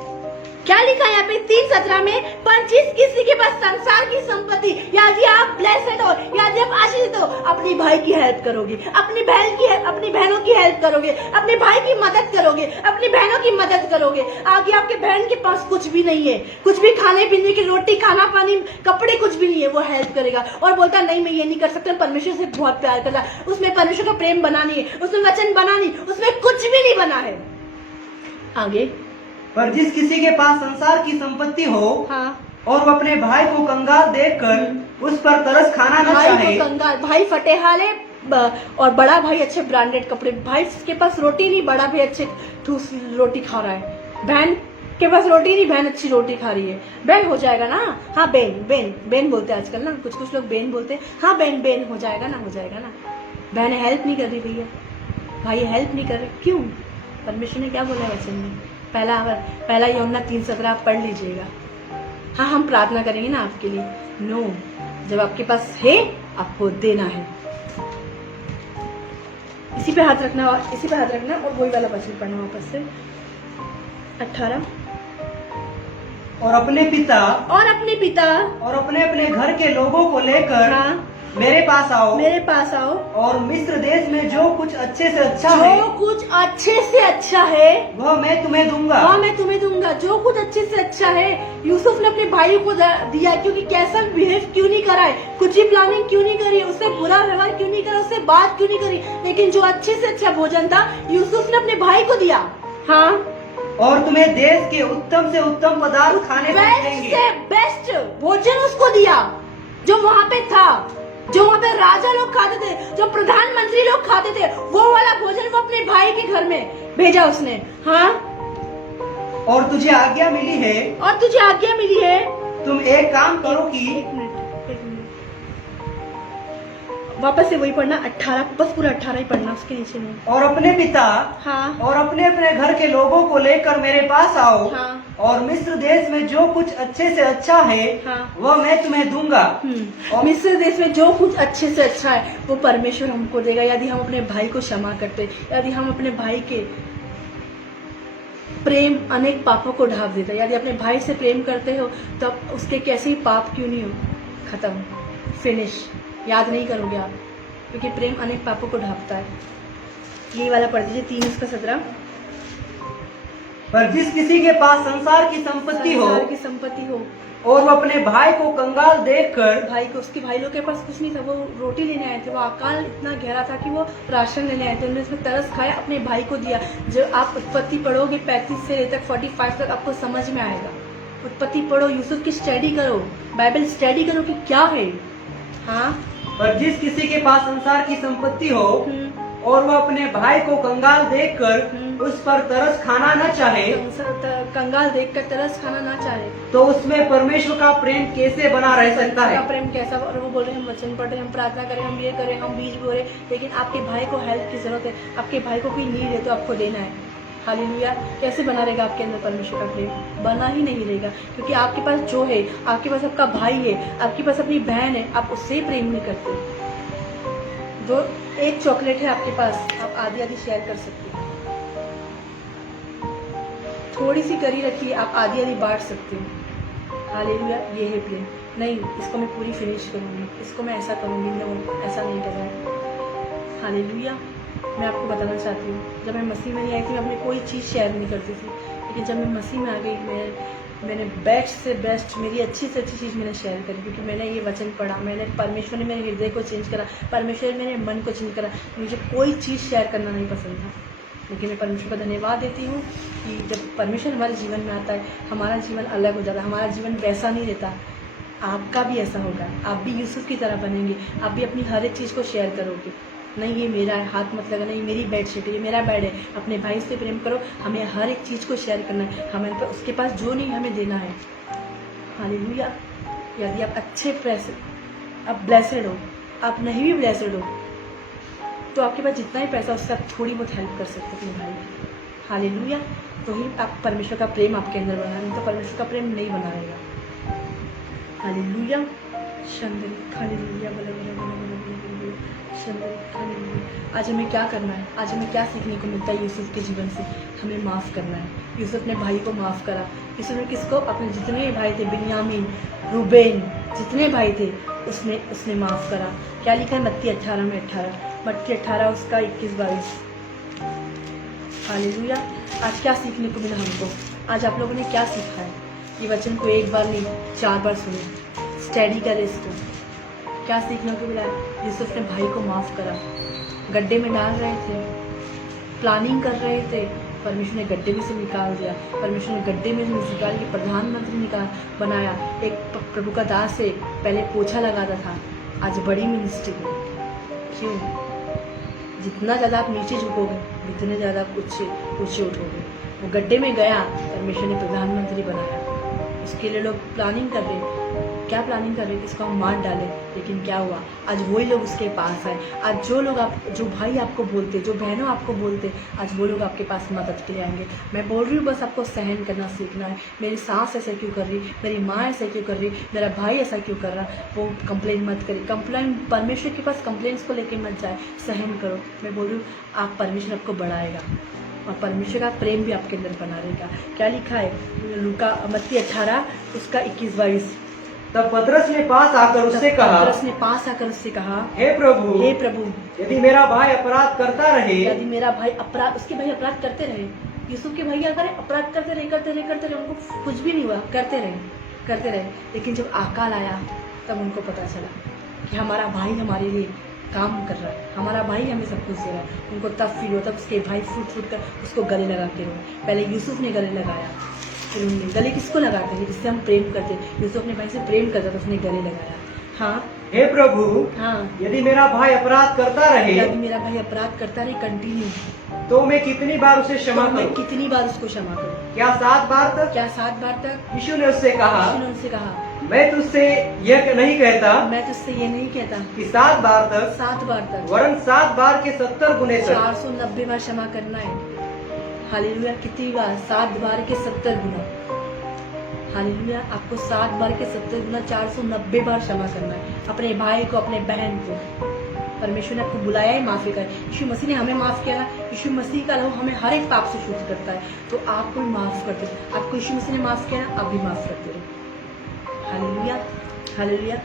क्या लिखा है यहाँ पे 3:17 में? पर जिस किसी के पास संसार की संपत्ति, यदि आप ब्लेसेड हो, यदि आप आशीषित हो, अपनी भाई की हेल्प करोगे, अपनी बहनों की हेल्प करोगे, अपने भाई की मदद करोगे, अपनी बहनों की मदद करोगे। आगे आपके बहन के पास कुछ भी नहीं है, कुछ भी खाने पीने की, रोटी, खाना, पानी, कपड़े कुछ भी नहीं है, वो हेल्प करेगा और बोलता नहीं मैं ये नहीं कर सकता, परमेश्वर से बहुत प्यार कर रहा, उसमें परमेश्वर का प्रेम बना नहीं है, उसमें वचन बना नहीं, उसमें कुछ भी नहीं बना है। आगे, पर जिस किसी के पास संसार की संपत्ति हो, हाँ, और वो अपने भाई को कंगाल देखकर उस पर तरस खाना न भाई चाहे, को कंगाल, भाई फटेहाल है और बड़ा भाई अच्छे ब्रांडेड कपड़े, भाई के पास रोटी नहीं, बड़ा भाई अच्छे ठूस रोटी खा रहा है, बहन के पास रोटी नहीं, बहन अच्छी रोटी खा रही है, बहन हो जाएगा ना, हाँ बहन बोलते हैं आजकल ना, कुछ लोग बहन बोलते हैं, हाँ बहन हो जाएगा ना, बहन हेल्प नहीं कर रही भैया, भाई हेल्प नहीं कर रहे, क्यों? परमेश्वर ने क्या बोला है वचन में? पहला यूहन्ना 3:17 आप पढ़ लीजिएगा। हाँ, हम प्रार्थना करेंगे ना आपके लिए। नो, जब आपके पास है आपको देना है। इसी पे हाथ रखना और वही वाला वचन पढ़ना वापस से 18। और अपने पिता और अपने अपने घर के लोगों को लेकर हाँ, मेरे पास आओ, और मिस्र देश में जो कुछ अच्छे से अच्छा है, जो कुछ अच्छे से अच्छा है वह मैं तुम्हें दूंगा। जो कुछ अच्छे से अच्छा है। यूसुफ ने अपने भाई को दिया, क्योंकि कैसा बिहेव क्यों नहीं करा है, कुछ ही प्लानिंग क्यों नहीं करी, उससे बुरा व्यवहार क्यों नहीं करा, उससे बात क्यों नहीं करी, लेकिन जो अच्छे से अच्छा भोजन था यूसुफ ने अपने भाई को दिया। हाँ, और तुम्हें देश के उत्तम से उत्तम पदार्थ खाने को मिलेंगे। बेस्ट भोजन उसको दिया, जो वहाँ पे था, जो वहाँ पे राजा लोग खाते थे, जो प्रधानमंत्री लोग खाते थे, वो वाला भोजन वो अपने भाई के घर में भेजा उसने। हाँ, और तुझे आज्ञा मिली है, तुम एक काम करो कि एक मिनट वापस से वही पढ़ना 18, बस पूरा 18 ही पढ़ना, उसके नीचे नहीं। और अपने पिता हाँ, और अपने अपने घर के लोगों को लेकर मेरे पास आओ, हाँ, और मिस्र देश में जो कुछ अच्छे से अच्छा है, हाँ, वह मैं तुम्हें दूंगा। और मिस्र देश में जो कुछ अच्छे से अच्छा है वो परमेश्वर हमको देगा, यदि हम अपने भाई को क्षमा करते, यदि हम अपने भाई के प्रेम अनेक पापों को ढांप देता है। यदि अपने भाई से प्रेम करते हो तो उसके कैसे ही पाप क्यों नहीं हो, खत्म, फिनिश, याद नहीं करोगे आप, क्योंकि प्रेम अनेक पापों को ढांपता है। ये वाला पढ़ दीजिए 3:17। पर जिस किसी के पास संसार की संपत्ति हो और वो अपने भाई को कंगाल देखकर, उसके भाई लोग के पास कुछ नहीं था, वो रोटी लेने आए थे, वो अकाल इतना गहरा था कि वो राशन लेने आए थे, उन्होंने इसमें तरस खाया, अपने भाई को दिया। जब आप उत्पत्ति पढ़ोगे 35 से लेकर 45 तक आपको समझ में आएगा। उत्पत्ति पढ़ो, यूसुफ की स्टडी करो, बाइबल स्टडी करो कि क्या है। हाँ, पर जिस किसी के पास संसार की संपत्ति हो और वो अपने भाई को कंगाल देखकर उस पर तरस खाना न चाहे, कंगाल देखकर तरस खाना ना चाहे, तो उसमें परमेश्वर का प्रेम कैसे बना रह सकता है? प्रेम कैसा? और वो बोल रहे हम वचन पढ़ रहे, हम प्रार्थना करें, हम ये करें, हम बीज बो रहे, लेकिन आपके भाई को हेल्प की जरूरत है, आपके भाई को कोई नीड है तो आपको देना है। हालेलुया। कैसे बना रहेगा आपके अंदर परमेश्वर का प्रेम? बना ही नहीं रहेगा, क्योंकि आपके पास जो है, आपके पास आपका भाई है, आपके पास अपनी बहन है, आप उससे प्रेम नहीं करते। दो एक चॉकलेट है आपके पास, आप आधी आधी शेयर कर सकते हो, थोड़ी सी करी रखी, आप आधी आधी बांट सकते हो। हालेलुया। ये है प्रेम। नहीं, इसको मैं पूरी फिनिश करूंगी, इसको मैं ऐसा करूंगी, मैं ऐसा नहीं कर रहा है। हालेलुया। मैं आपको बताना चाहती हूँ, जब मैं मसीह में नहीं आई थी, मैं अपनी कोई चीज़ शेयर नहीं करती थी, लेकिन जब मैं मसीह में आ गई मैंने बेस्ट से बेस्ट, मेरी अच्छी से अच्छी चीज़ मैंने शेयर करी, क्योंकि मैंने ये वचन पढ़ा, मैंने परमेश्वर ने मेरे हृदय को चेंज करा, परमेश्वर ने मेरे मन को चेंज करा। मुझे कोई चीज़ शेयर करना नहीं पसंद था, लेकिन मैं परमेश्वर का धन्यवाद देती हूँ कि जब परमेश्वर हमारे जीवन में आता है हमारा जीवन अलग हो जाता है, हमारा जीवन वैसा नहीं रहता। आपका भी ऐसा होगा, आप भी यूसुफ की तरह बनेंगे, आप भी अपनी हर एक चीज़ को शेयर करोगे। नहीं ये मेरा है, हाथ मत लगाना, ये मेरी बेडशीट है, ये मेरा बेड है। अपने भाई से प्रेम करो, हमें हर एक चीज़ को शेयर करना है, हमें पर उसके पास जो नहीं हमें देना है। हालेलुया। यदि आप अच्छे पैसे, आप ब्लेसड हो, आप नहीं भी ब्लेसड हो, तो आपके पास जितना ही पैसा उससे आप थोड़ी बहुत हेल्प कर सकते हो अपने भाई की। हालेलुया। तो ही आप परमेश्वर का प्रेम आपके अंदर बना, नहीं तो परमेश्वर का प्रेम नहीं बना रहेगा। हालेलुया। शंदरी हालेलुया, बला बला बला बला बला बला शंदरी हालेलुया। आज हमें क्या करना है, आज हमें क्या सीखने को मिलता है यूसुफ के जीवन से? हमें माफ़ करना है। यूसुफ ने भाई को माफ़ करा। यूसुफ ने किसको? अपने जितने भाई थे, बिन्यामीन, रूबेन, जितने भाई थे उसने माफ़ करा। क्या लिखा है मत्ती 18 में 18, मत्ती 18 उसका 21-22। हालेलुया। आज क्या सीखने को मिला हमको? आज आप लोगों ने क्या सीखा है? ये वचन को एक बार नहीं 4 बार सुने, स्टडी करें इसको। क्या सीखने को मिला? यूसुफ ने भाई को माफ़ करा। गड्ढे में डाल रहे थे, प्लानिंग कर रहे थे, परमेश्वर ने गड्ढे में से निकाल दिया। परमेश्वर ने गड्ढे में से निकाल के प्रधानमंत्री बनाया। एक प्रभु का दास है, पहले पोछा लगाता था, आज बड़ी मिनिस्ट्री है। क्यों? जितना ज़्यादा आप नीचे झुकोगे उतने ज़्यादा आप ऊँचे उठोगे। वो गड्ढे में गया, परमेश्वर ने प्रधानमंत्री बनाया। उसके लिए लोग प्लानिंग कर रहे, क्या प्लानिंग कर रहे कि इसको हम मार डालें, लेकिन क्या हुआ? आज वही लोग उसके पास आए। आज जो भाई आपको बोलते, जो बहनों आपको बोलते, आज वो लोग आपके पास मदद के लिए आएंगे। मैं बोल रही हूँ बस आपको सहन करना सीखना है। मेरी सास ऐसा क्यों कर रही, मेरी माँ ऐसा क्यों कर रही, मेरा भाई ऐसा क्यों कर रहा, वो कंप्लेन मत करिए। कंप्लेन परमेश्वर के पास कंप्लेंट्स को लेकर मत जाए, सहन करो। मैं बोल रही हूँ आप, परमेश्वर आपको बढ़ाएगा और परमेश्वर का प्रेम भी आपके अंदर बना रहेगा। क्या लिखा है लूका मत्ती 18 उसका 21-22। तब पतरस ने पास आकर उससे कहा, हे प्रभु, यदि मेरा भाई अपराध करता रहे, यदि मेरा भाई अपराध, उसके भाई अपराध करते रहे, यूसुफ के भैया करें अपराध करते रहे, उनको कुछ भी नहीं हुआ, करते रहे। लेकिन जब अकाल आया तब उनको पता चला कि हमारा भाई हमारे लिए काम कर रहा है, हमारा भाई हमें सब कुछ दे रहा है। उनको तब फील हुआ, तब उसके भाई फूट कर उसको गले लगा के रोए। पहले यूसुफ ने गले लगाया, फिर उन्होंने गले किसको लगाते हैं? जिससे हम प्रेम करते हैं। यूसुफ अपने भाई से प्रेम करता था, उसने गले लगाया। हाँ, हे प्रभु, हाँ, यदि मेरा भाई अपराध करता रहे, यदि मेरा भाई अपराध करता रहे कंटिन्यू, तो मैं कितनी बार उसे क्षमा तो मैं करूं? कितनी बार उसको क्षमा करूं? क्या 7 बार तक? क्या 7 बार तक? यीशु ने उससे कहा, मैं तुझसे यह नहीं कहता मैं तुझसे ये नहीं कहता कि 7 बार तक, 7 बार तक, वरन 7 बार के 70 गुने तक। 490 बार क्षमा करना है। हालेलुया। कितनी बार? 7 बार के 70 गुना। हालेलुया। आपको 7 बार के 70 गुना 490 बार क्षमा करना है अपने भाई को, अपने बहन को। परमेश्वर ने आपको बुलाया है माफ़ी कर। यीशु मसीह ने हमें माफ़ किया। यीशु मसीह का लहू हमें हर एक पाप से शुद्ध करता है, तो आपको भी माफ़ करते रहो। आपको यीशु मसीह ने माफ़ किया, आप भी माफ़ करते रहो। Hallelujah, hallelujah.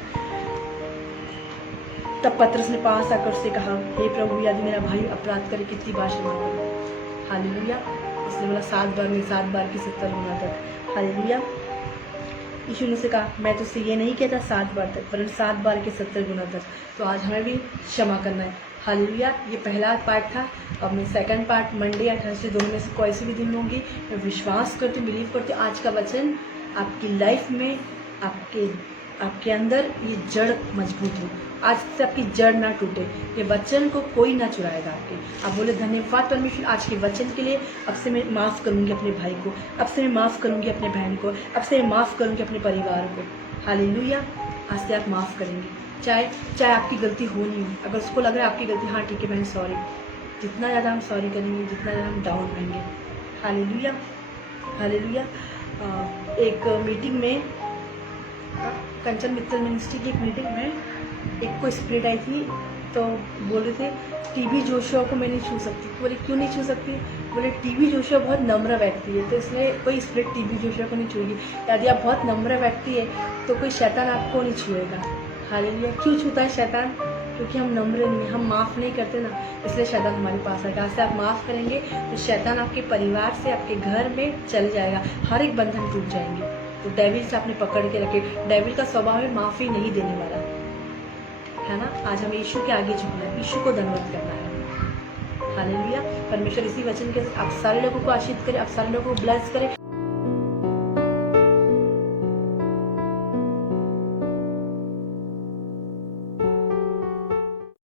तब पतरस ने पास आकर उससे कहा, हे प्रभु, यदि मेरा भाई अपराध करे कितनी बार क्षमा करूं? हालेलुया। उसने बोला 7 बार में, 7 बार की 70 गुना तक। हालेलुया। यीशु ने से कहा, मैं तुझसे ये नहीं कहता 7 बार तक, परंतु 7 बार के 70 गुना तक। तो आज हमें भी क्षमा करना है। हालेलुया। ये पहला पार्ट था। अब मैं सेकंड पार्ट मंडे या थर्सडे दोनों में से कोई से भी दिन होंगी। मैं विश्वास करती हूँ, बिलीव करती हूँ आज का वचन आपकी लाइफ में, आपके अंदर ये जड़ मजबूत हो। आज से आपकी जड़ ना टूटे। ये वचन को कोई ना चुराएगा आपके। आप बोले धन्यवाद परमेश्वर आज के वचन के लिए। अब से मैं माफ़ करूँगी अपने भाई को, अब से मैं माफ़ करूँगी अपने बहन को, अब से मैं माफ़ करूँगी अपने परिवार को। हालेलुया। आज से आप माफ़ करेंगे, चाहे आपकी गलती हो नहीं हो। अगर उसको लग रहा है आपकी गलती, हाँ ठीक है बहन सॉरी, जितना ज़्यादा हम सॉरी करेंगे, जितना ज़्यादा हम डाउन रहेंगे। Hallelujah, hallelujah. एक मीटिंग में, कंचन मित्तल मिनिस्ट्री की एक मीटिंग में एक को स्प्रिट आई थी, तो बोल रहे थे टीबी जोशुआ को मैं नहीं छू सकती। बोले क्यों नहीं छू सकती? बोले टीबी जोशुआ बहुत नम्र व्यक्ति है, तो इसलिए कोई स्प्रिट टीबी जोशुआ को नहीं छूएगी। यदि आप बहुत नम्र व्यक्ति है तो कोई शैतान आपको नहीं छुएगा। हालेलुया। क्यों छूता है शैतान? क्योंकि हम नम्र नहीं हैं, हम माफ़ नहीं करते ना, इसलिए शैतान हमारे पास आएगा। आज से आप माफ़ करेंगे तो शैतान आपके परिवार से, आपके घर में चल जाएगा, हर एक बंधन टूट जाएंगे। तो डेविल से आपने पकड़ के रखे। डेविल का स्वभाव है माफ़ी नहीं देने वाला, है ना। आज हमें यीशु के आगे झुकना है, यीशु को धन्यवाद करना है। हालेलुया। परमेश्वर इसी वचन के साथ आप सारे लोगों को आशीष करे, आप सारे लोगों को ब्लेस करे।